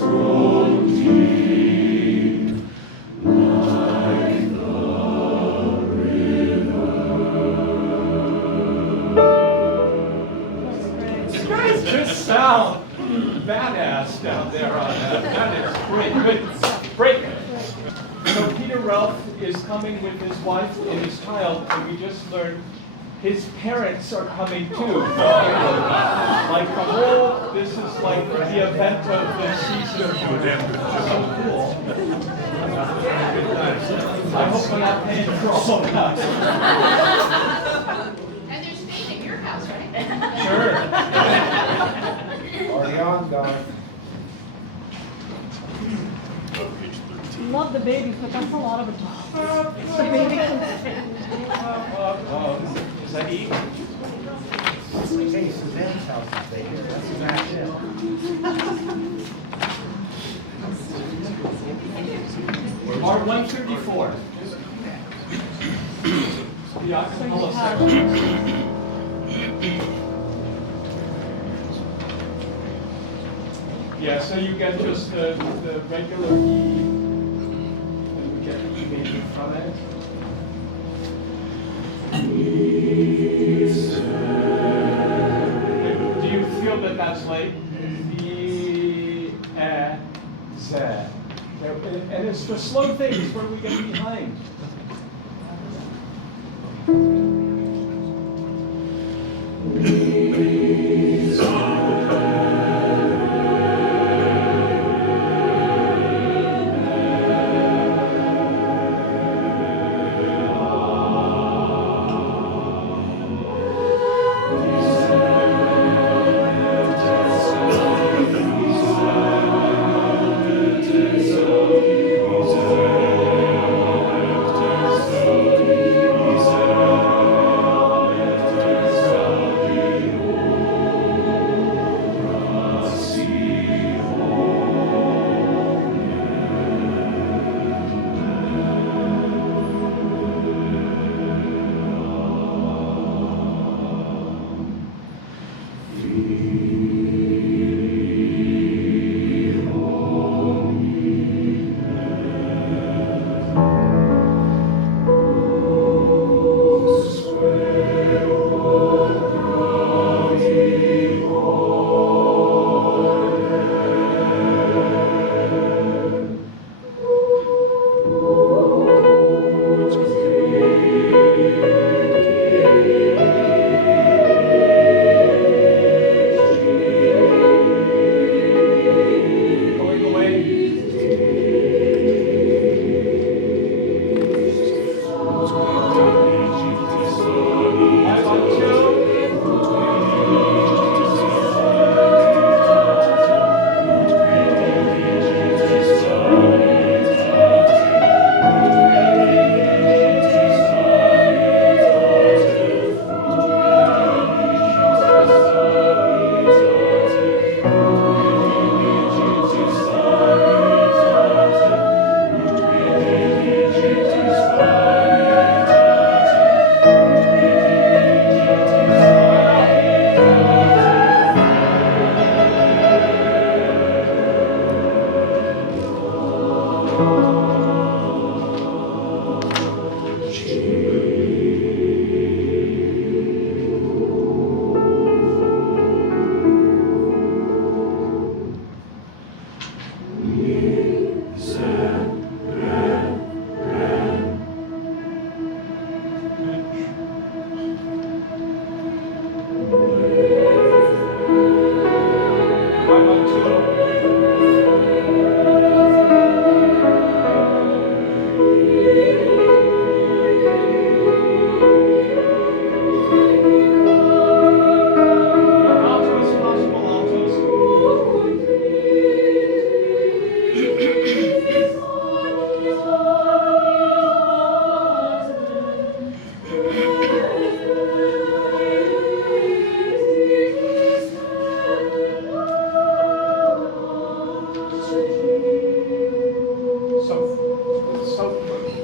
You guys just sound badass down there on that. That is great. Good. Break it. So Peter Relph is coming with his wife and his child, and we just learned his parents are coming too. Like the whole, this is like the event of the season. So cool. I hope we're not paying for all of that. And there's Spain at your house, right? Sure. Already on, guys. Page 13. Love the babies, but that's a lot of it. The baby Is that E? Hey, Suzanne's house is there. That's exactly it. Bar 134. The So acapella you section. have, Yeah, so you get just the regular E, and we get the E major from it. Do you feel that that's late? E, Z. And it's for slow things, where we get behind.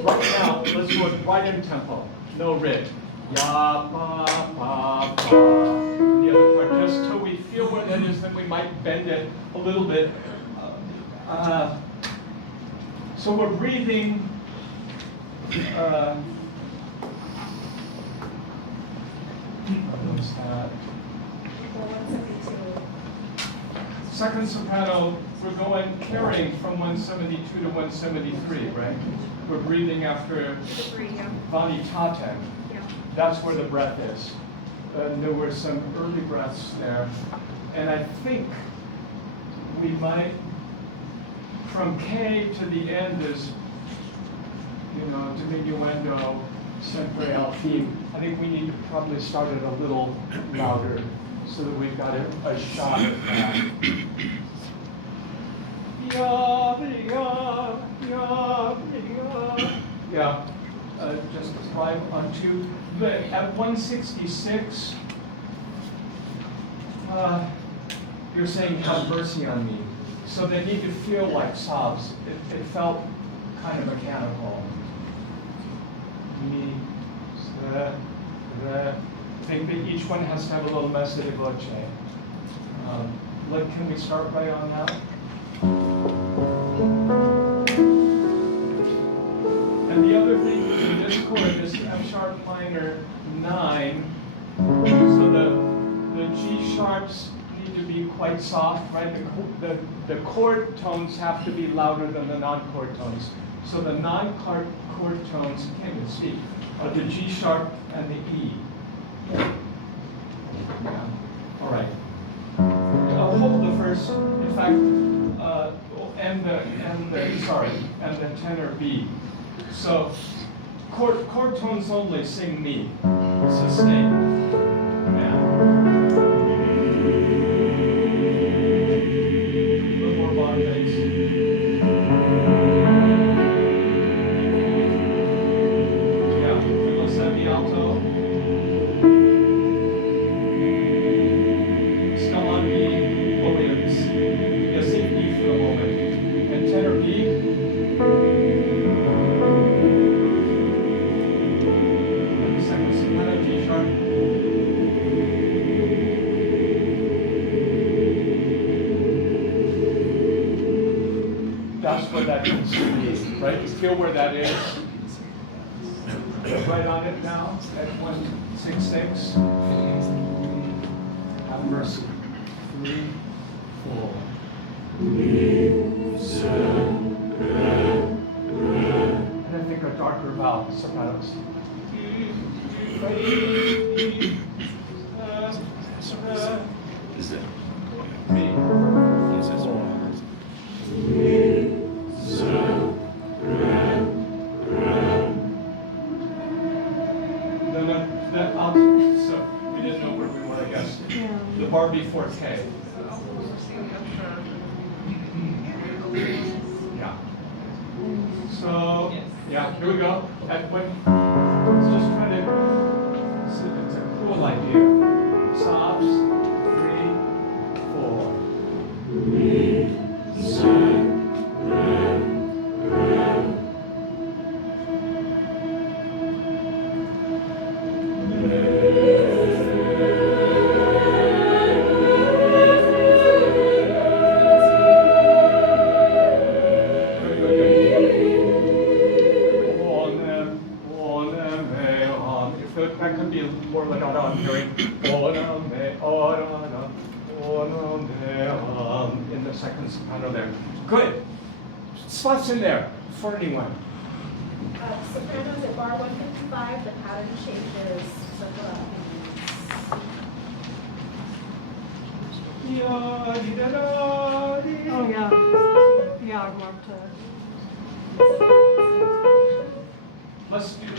right now, let's do it right in tempo. No ridge. Ya, ba, ba, ba. The other part, just till we feel where that is, then we might bend it a little bit. So we're breathing. What's that? Second soprano, we're going carrying from 172 to 173, right? We're breathing after Vani Taten. That's where the breath is. There were some early breaths there. And I think we might, from K to the end is, diminuendo, sempre al fin. I think we need to probably start it a little louder so that we've got a shot at that. Yeah, just drive onto, but at 166, you're saying have mercy on me. So they need to feel like sobs. It felt kind of mechanical. Me, I think that each one has to have a little messa de voce. Can we start right on that? And the other thing in this chord is F sharp minor 9. So the G sharps need to be quite soft, right? The chord tones have to be louder than the non-chord tones. So the non-chord tones, I can't even speak, are the G sharp and the E. Yeah. All right. I'll hold the first, in fact, and the tenor B. So chord tones only, sing me. Sustain. Yeah. A little more bond bass. Yeah, little semi-alto. Still on B. Oh wait, let's sing B for a moment. And tenor B. That's where that needs to be, right? You feel where that is. Right on it now at 166. Have mercy. 3, 4. And I think a darker vowel, sopranos. Is that? Me. So we didn't know where we were, I guess. The bar before K. Yeah. So, yeah, here we go. Let's just try to, it's a cool idea. Sobs, 3, 4. That could be more legato I'm hearing. In the second soprano there. Good. Spots in there for anyone. Sopranos at bar 155, the pattern changes. Oh, yeah. Yeah, more to.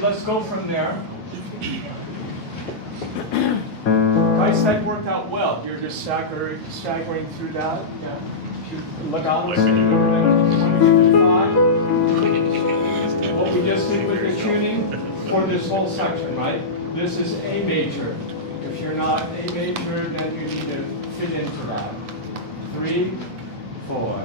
Let's go from there. Guys, that worked out well. You're just staggering through that. Yeah. Look out. What we just did with the tuning for this whole section, right? This is A major. If you're not A major, then you need to fit into that. 3, 4.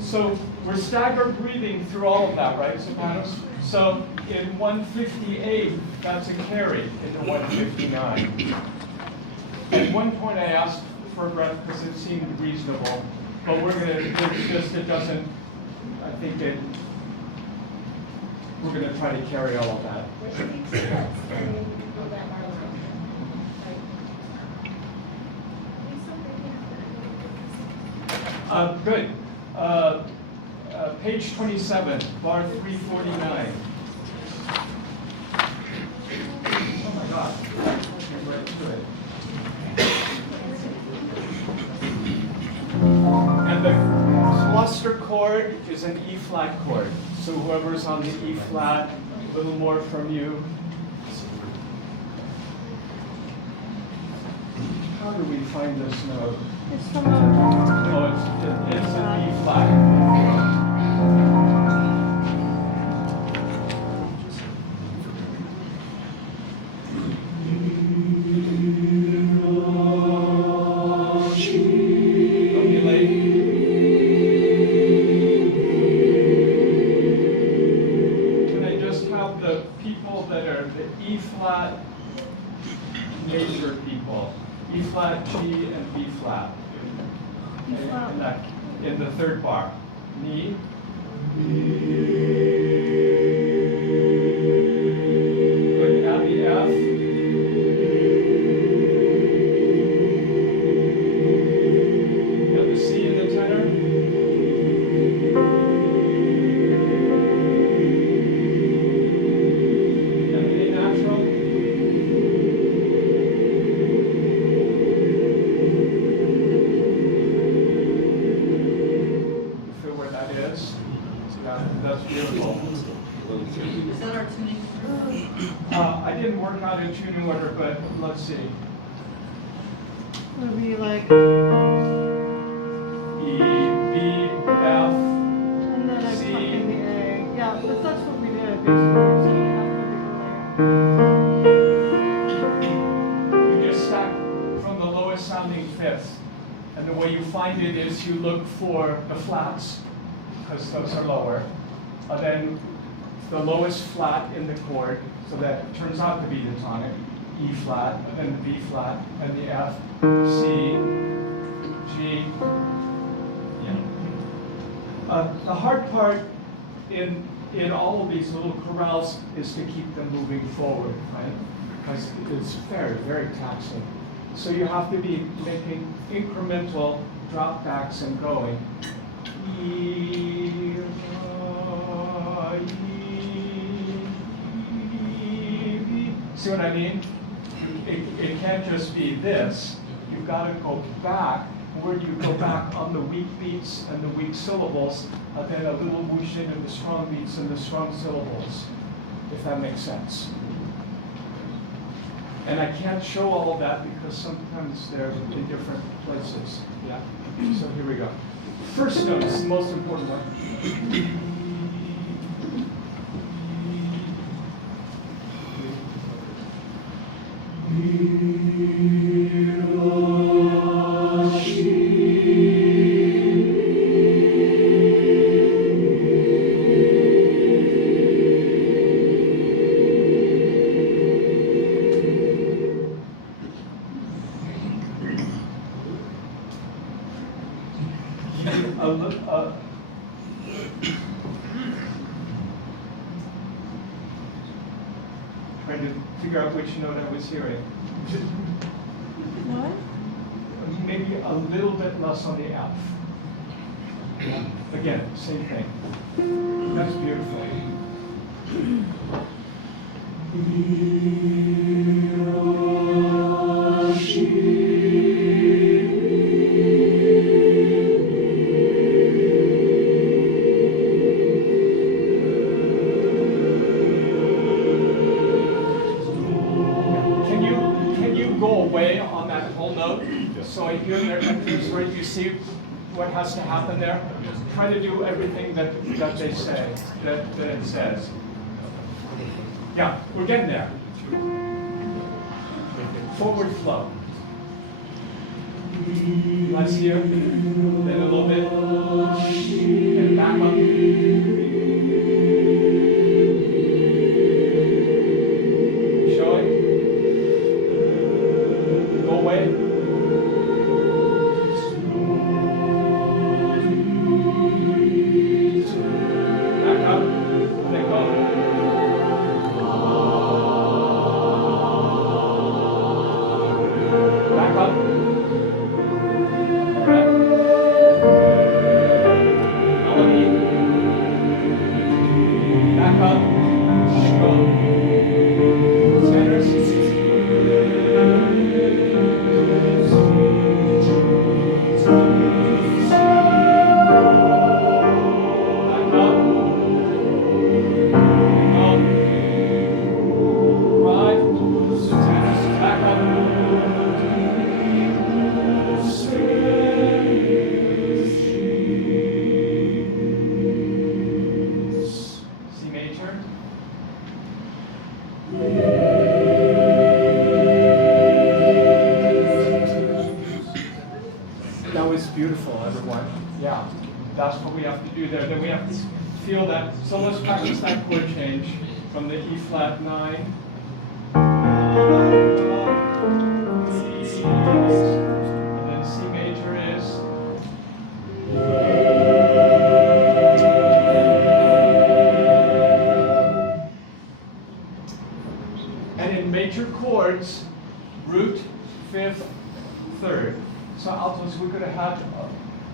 So we're staggered breathing through all of that, right, sopranos? So in 158, that's a carry into 159. At one point I asked for a breath because it seemed reasonable, but we're gonna, it doesn't, I think that we're gonna try to carry all of that. Good. Page 27, bar 349. Oh my God. Get right to it. And the cluster chord is an E flat chord. So whoever's on the E flat, a little more from you. How do we find this note? It's from Oh, it's an E flat. Can I just have the people that are the E flat major people? E flat, G, and B flat. In the third bar. Mi. Good. Add the F. And the C in the tenor. And the A natural. Where that is. That's beautiful. Is that our tuning? I didn't work out a tuning order, but let's see. It'll be like, E, B, F, and then I C. tuck in the A. Yeah, but that's what we did basically. So we have You just stack from the lowest sounding fifth. And the way you find it is you look for the flats, because those are lower. And then the lowest flat in the chord, so that turns out to be the tonic, E flat, and then the B flat, and the F, C, G. Yeah. The hard part in all of these little chorales is to keep them moving forward, right? Because it's very, very taxing. So you have to be making incremental drop backs and going. See what I mean? It can't just be this. You've got to go back. Where do you go back on the weak beats and the weak syllables, and then a little whoosh into the strong beats and the strong syllables, if that makes sense. And I can't show all of that because sometimes they're in different places. Yeah. So here we go. First note is the most important one. Trying to figure out which note I was hearing. What? Maybe a little bit less on the F. Again, same thing. That's beautiful. Can you go away on that whole note? So I hear their entries where you see what has to happen there. Try to do everything that they say, that it says. Yeah, we're getting there. Forward flow. Last year, then a little bit. do there. Then we have to feel that. So let's practice that chord change from the E flat 9. And then C major is. And in major chords, root, fifth, third. So altos, we're going to have,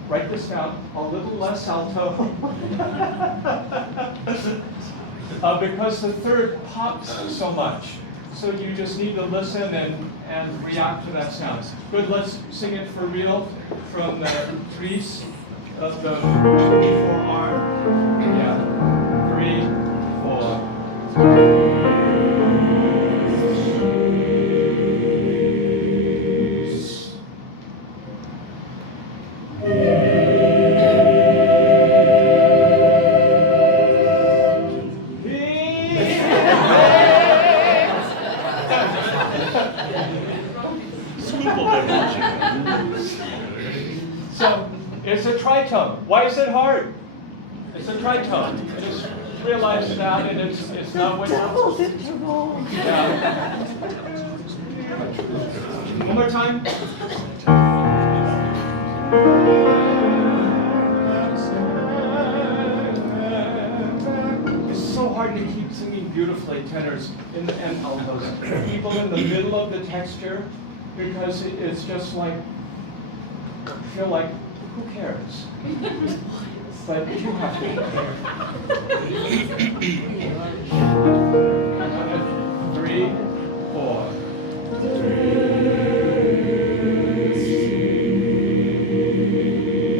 write this down, a little less alto. Because the third pops so much. So you just need to listen and react to that sound. Good, let's sing it for real from the threes of the before arm. Yeah, 3, 4. So it's a tritone. Why is it hard? It's a tritone. Just realize that, and it's not what Double you're. interval. Yeah. One more time. It's so hard to keep singing beautifully, tenors and altos. People in the middle of the texture, because it's just like, feel like, who cares? But you have to care. 3, 4. A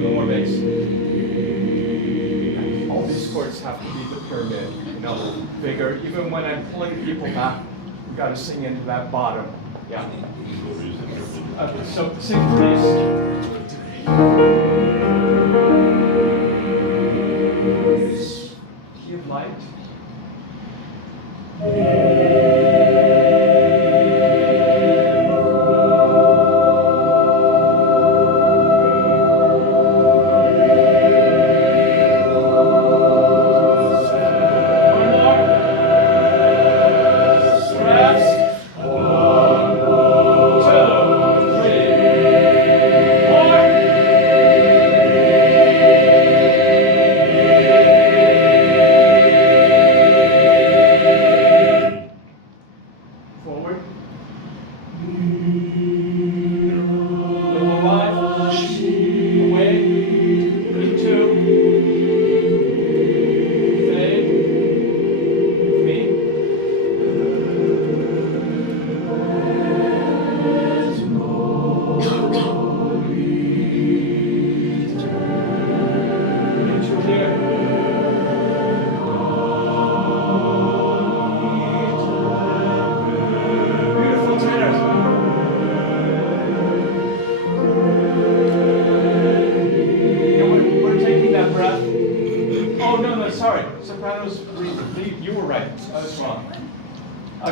little more bass. All these chords have to be the pyramid, bigger. Even when I'm pulling people back, you got to sing into that bottom. Yeah. So sing please. Key of light.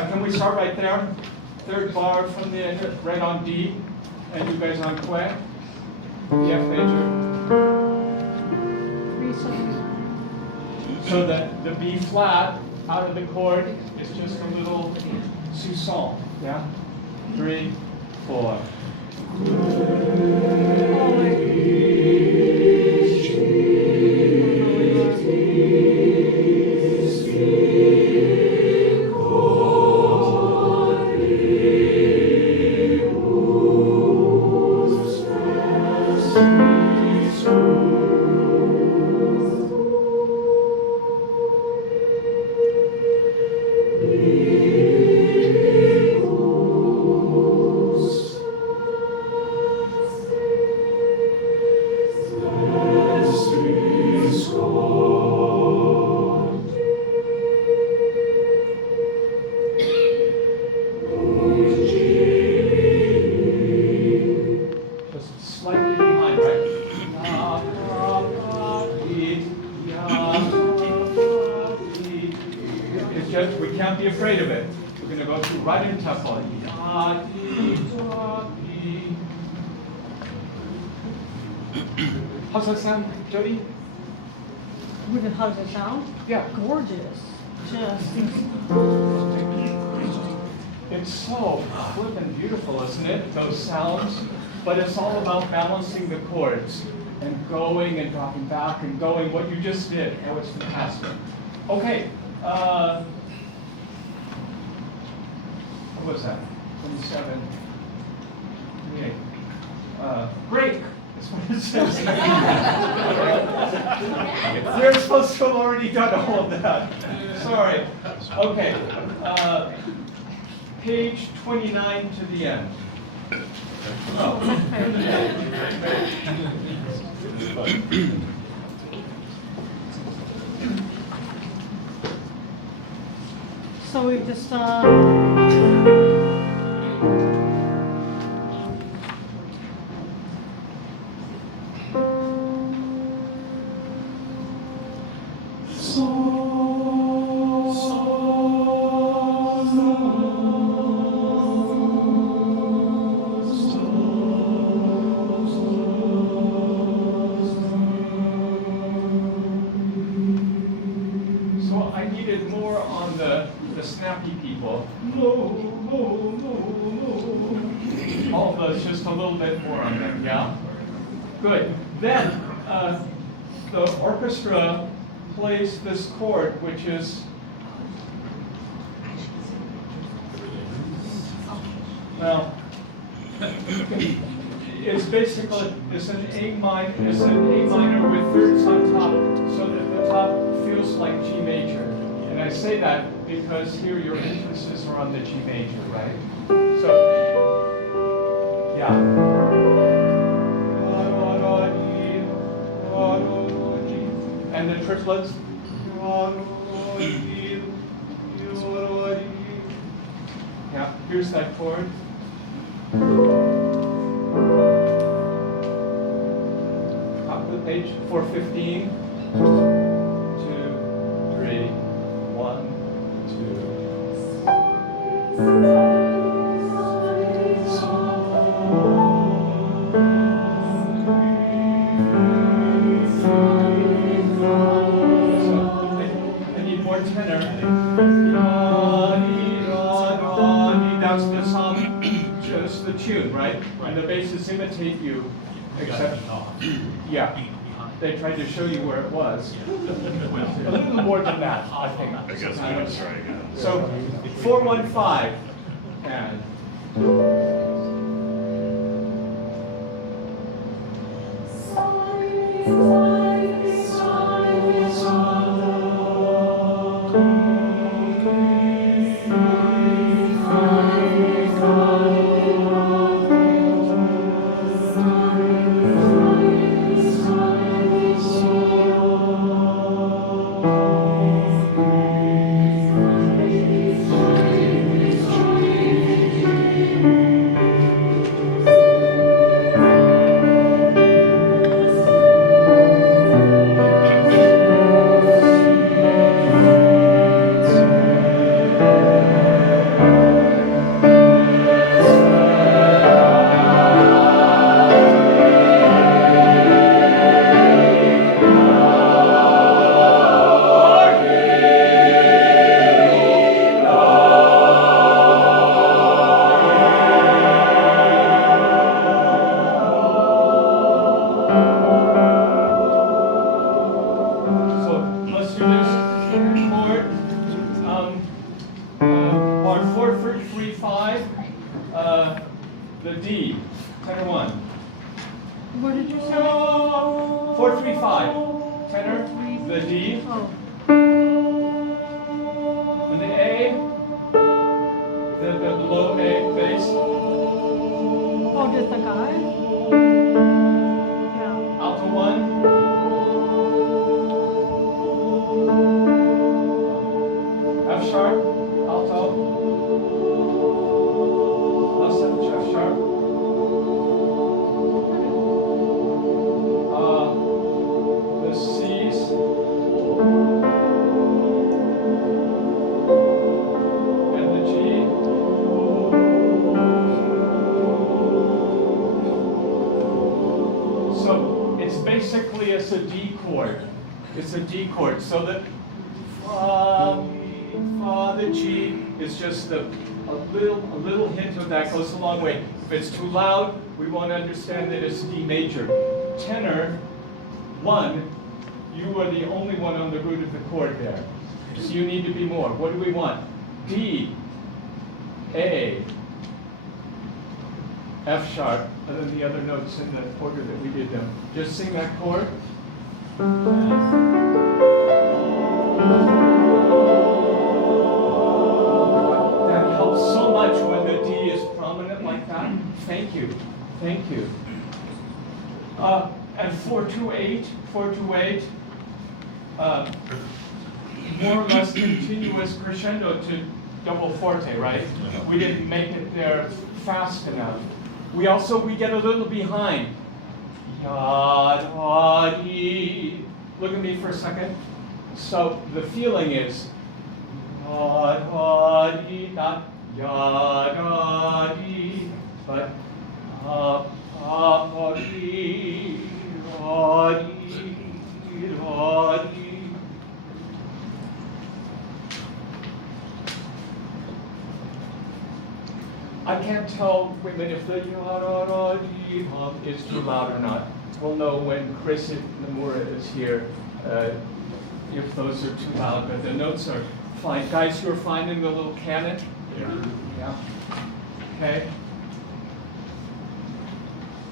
Can we start right there? Third bar from the end, right on D, and you guys on Que, the F major. So the B flat out of the chord is just a little sous-sol, yeah? 3, 4. We can't be afraid of it. We're going to go through right in tempo. How's that sound, Jodi? How does it sound? Yeah. Gorgeous. Just. It's so flippin' beautiful, isn't it? Those sounds. But it's all about balancing the chords and going and dropping back and going. What you just did. That was fantastic. Okay. What was that? 27. 28. Break. That's what it says. We're supposed to have already done all of that. Sorry. Okay. Page 29 to the end. Oh. So we've just So I needed more on the snappy people. All of those, just a little bit more on them, yeah? Good. Then the orchestra plays this chord, which is, well, it's basically, it's an A minor with thirds on top, so that the top feels like G major. And I say that because here your emphasis are on the G major, right? So, yeah. And the triplets. Yeah, here's that chord. Top of the page, 415. 2, 3, 1, 2. I need more tenor. That's the song, just the tune, right? And the basses imitate you, except, yeah. They tried to show you where it was. A little more than that, I think. I guess we can try again. So, 415, and. The D, tenor 1. What did you say? 435, tenor, the D, Oh, and the A, the low A bass, oh, just the guy? Yeah. alto 1, F sharp, alto, left 7 F sharp, the C's, It's a D chord. So the the G is just a little hint of that goes a long way. If it's too loud, we won't understand that it's D major. Tenor, 1, you are the only one on the root of the chord there. So you need to be more. What do we want? D, A, F sharp, and then the other notes in the order that we did them. Just sing that chord. That helps so much when the D is prominent like that. Thank you. Thank you. And 4-2-8, more or less continuous crescendo to double forte, right? We didn't make it there fast enough. We get a little behind. Yod-hod-ee. Look at me for a second. So the feeling is yod-hod-ee, not yod-hod-ee, but hod-ee, hod-ee, hod-ee. I can't tell women if the yod-hod-ee is too loud or not. We'll know when Chris Nomura is here if those are too loud, but the notes are fine. Guys, you're finding the little canon? Yeah. Okay.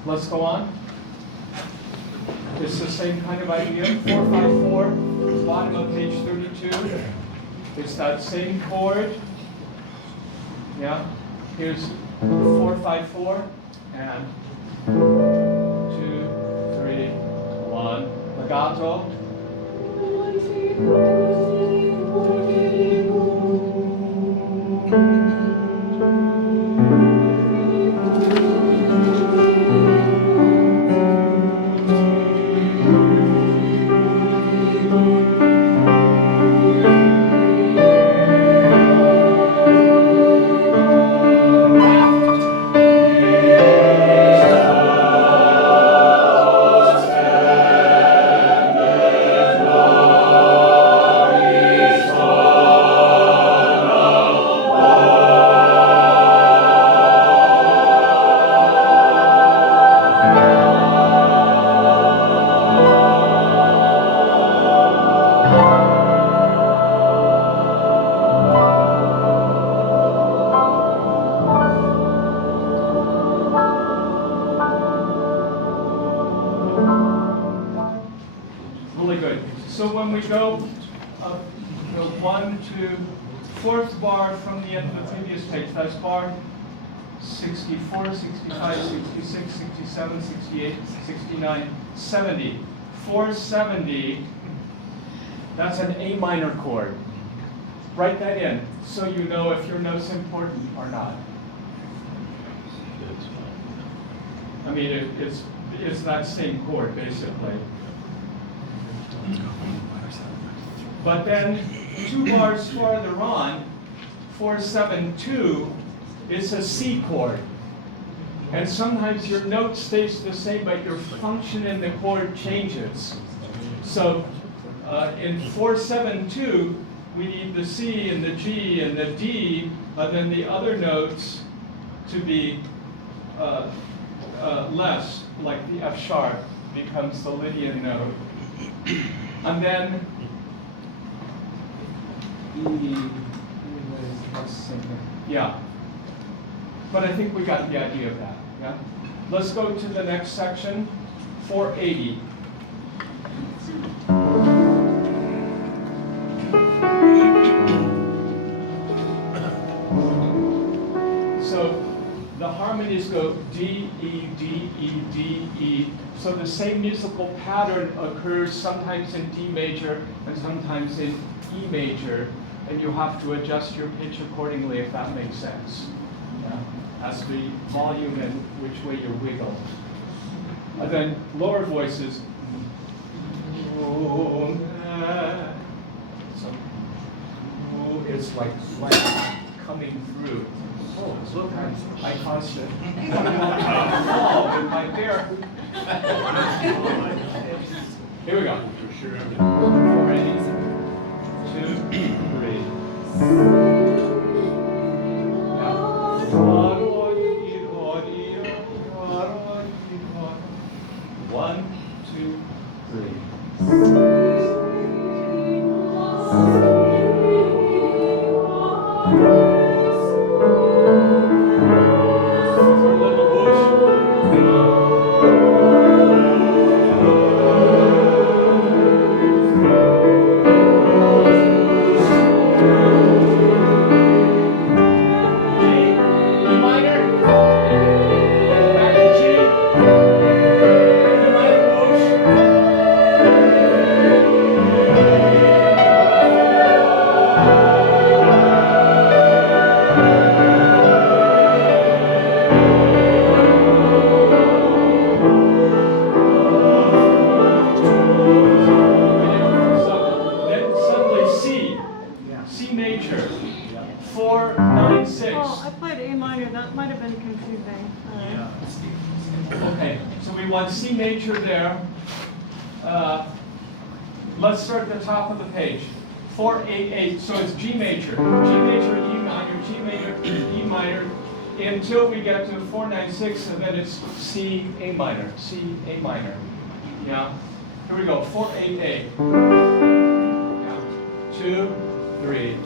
Let's go on. It's the same kind of idea. 4-5-4, bottom of page 32. It's that same chord. Yeah. Here's 4-5-4 and 2, 3, 1. Legato. Really good. So when we go the 1 to 4th bar from the end of the previous page, that's bar 64, 65, 66, 67, 68, 69, 70. 470, that's an A minor chord. Write that in so you know if your note's important or not. I mean, it's that same chord, basically. But then 2 bars farther on, 4-7-2 is a C chord. And sometimes your note stays the same, but your function in the chord changes. So in 4-7-2, we need the C and the G and the D, and then the other notes to be less, like the F sharp becomes the Lydian note. And then yeah. But I think we got the idea of that. Yeah. Let's go to the next section, 480. So the harmonies go D, E, D, E, D, E. So the same musical pattern occurs sometimes in D major and sometimes in E major, and you have to adjust your pitch accordingly if that makes sense. Yeah? As the volume and which way you wiggle. And then lower voices. So it's like flat coming through. Oh, look, I caused it. Oh, with my bear. Here we go. 480, 2, 3. One, two, three. Oh, I played A minor, that might have been confusing. Okay, so we want C major there. Let's start at the top of the page. 488, so it's G major, E minor, G major, E minor, until we get to 496, and then it's C, A minor, C, A minor. Yeah, here we go, 488. Yeah. 2, 3.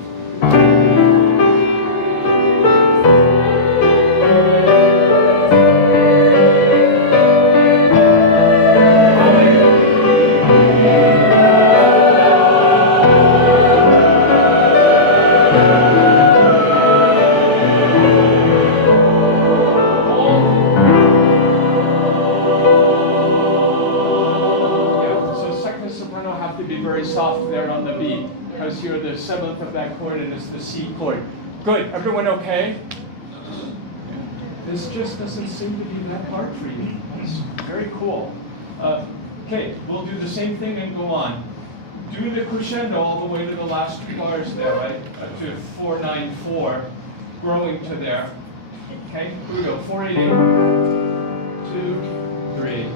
Soft there on the B, because you're the 7th of that chord and it's the C chord. Good, everyone okay? This just doesn't seem to be that hard for you. That's very cool. Okay, we'll do the same thing and go on. Do the crescendo all the way to the last 2 bars there, right? To 494, growing to there. Okay, here we go, 488, 2, 3.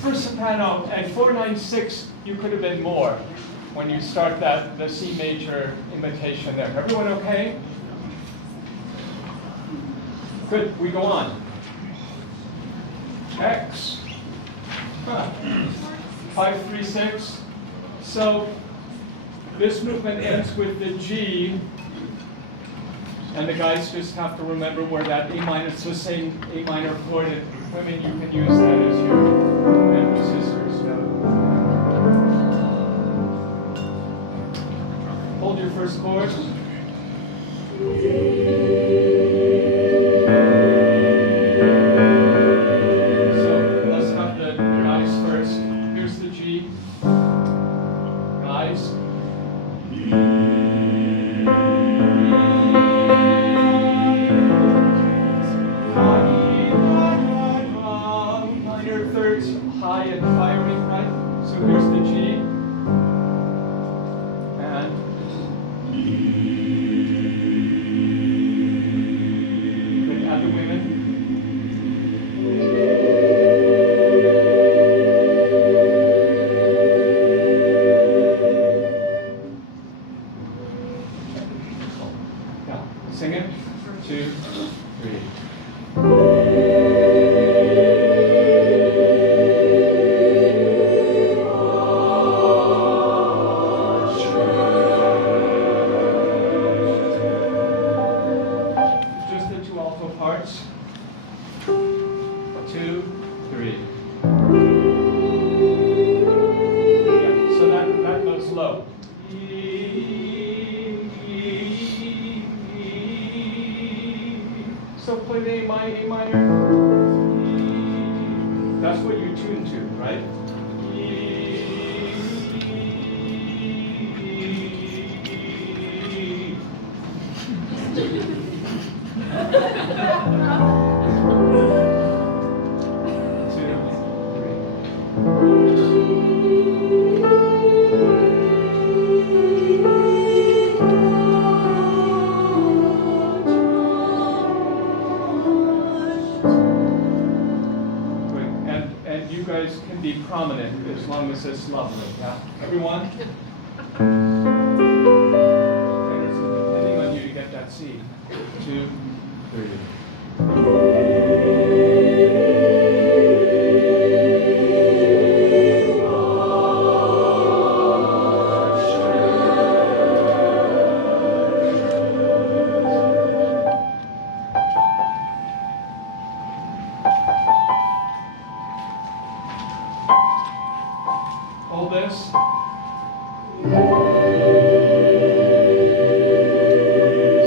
For soprano, at 496, you could have been more when you start the C major imitation there. Everyone okay? Good, we go on. X. 536. So this movement ends with the G, and the guys just have to remember where that A minor, it's the same A minor chord, and women, you can use that as your emphasis. Hold your first chord. So let's have the guys first. Here's the G. Guys. Minor thirds, high and firing, right? So here's the G. And good, add the women. That's what you tune to, right? And you guys can be prominent as long as it's lovely, yeah? Everyone? Depending on you to get that C. 2, 3. Hold this.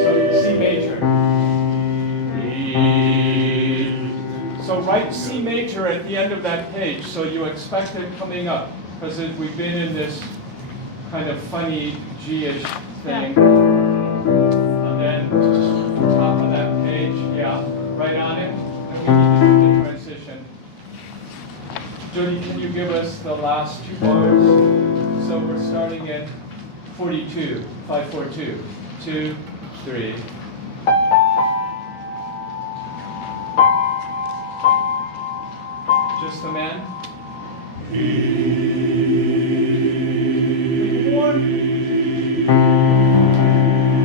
So C major. So write C major at the end of that page, so you expect it coming up, because we've been in this kind of funny G-ish thing. And then top of that page, yeah, right on it, and we need to do the transition. Jodi, can you give us the last 2 bars? So we're starting at 42, 542, 2, 3. Just the man? 4.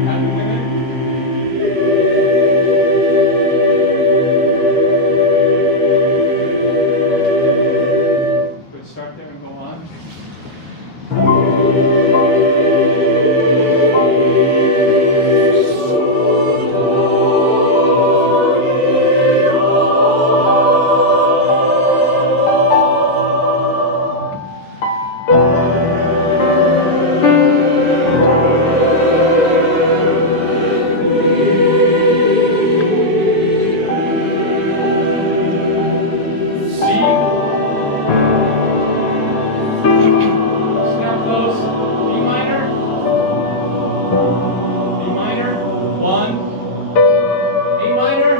And the women? Good, start there and go on. Snap those. B minor. B minor. 1. A minor.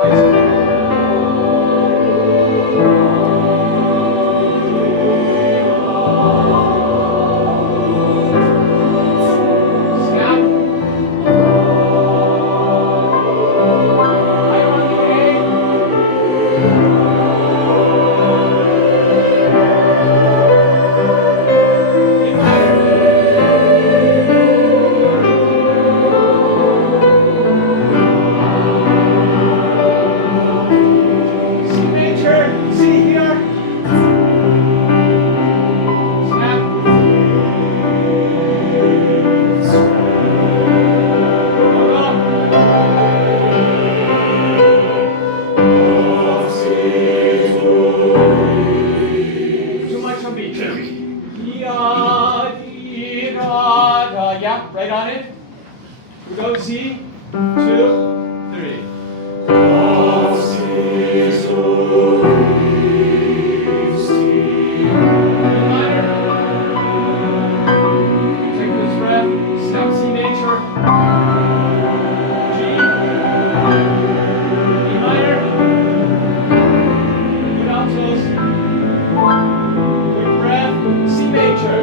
High school. Snap. High on the A. A minor. C major, C here. Snap. Hold on. Too much on B two. Ya, dee, da, da. Yeah, right on it. We go Z, 2, 3. Take this breath, snap C major, G, E minor, good altos, good breath, C major,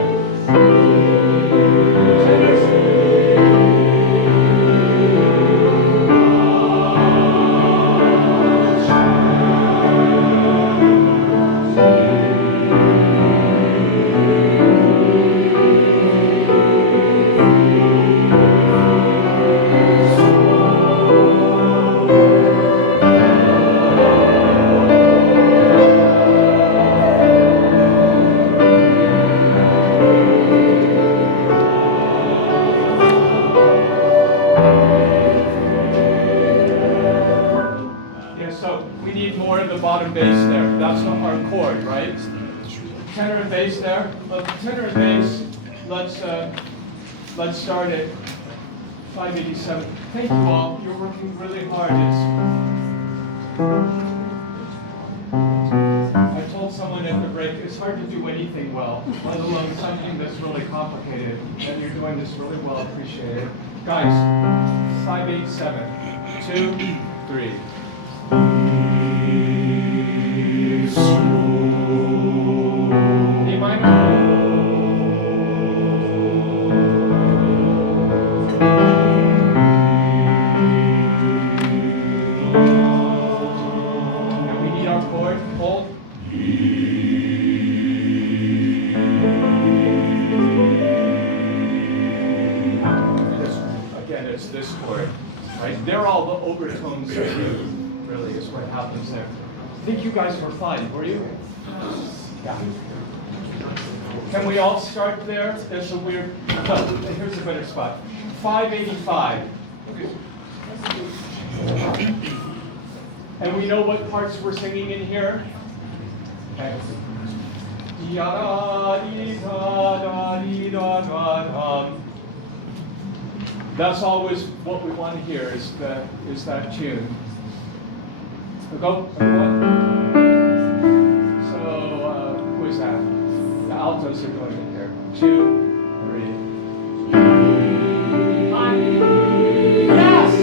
tenors, yeah, so we need more in the bottom bass there. That's not our chord, right? Tenor and bass there. Tenor and bass, let's start at 587. Thank you all. You're working really hard. I someone at the break, it's hard to do anything well, let alone something that's really complicated. And you're doing this really well, appreciate it. Guys, 5, 8, 7, 2, 3. A minor. And we need our chord. Hold. Again, it's this chord, right? They're all the overtones of you, really, is what happens there. I think you guys were fine, were you? Yeah. Can we all start there? There's a weird, no, here's a better spot. 585. And we know what parts we're singing in here? Okay. Da-da-dee-da-da-dee-da-da-dum. That's always what we want to hear is that tune. Go. So who is that? The altos are doing it here. 2, 3. Yes.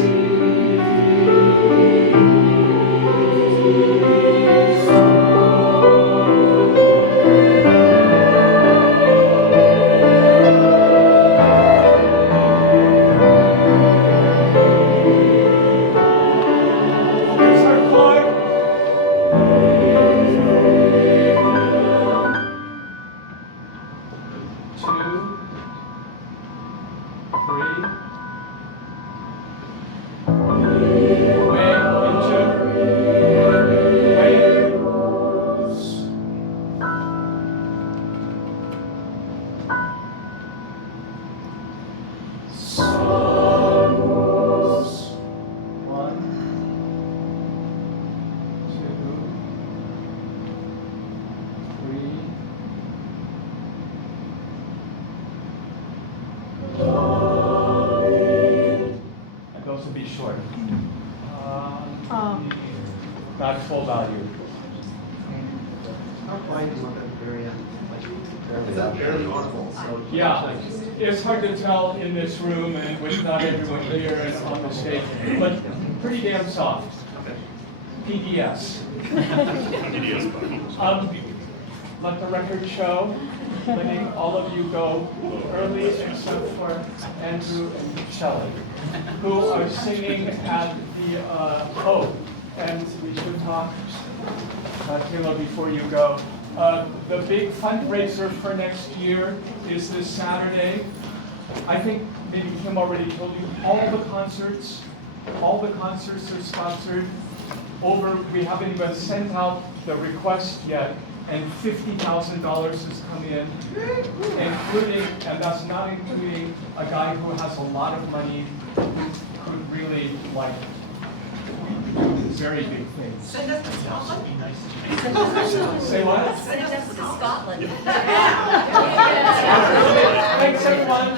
Short. Not full value. Yeah, it's hard to tell in this room and with not everyone here and on the stage, but pretty damn soft. PDS. Let the record show, letting all of you go early except for Andrew and Shelley, who are singing at the, and we should talk, Taylor, before you go. The big fundraiser for next year is this Saturday. I think maybe Kim already told you, all the concerts are sponsored. We haven't even sent out the request yet, and $50,000 has come in, including, and that's not including a guy who has a lot of money who could really like do very big things. Send us to Scotland. Say what? Send us to Scotland. Thanks, everyone.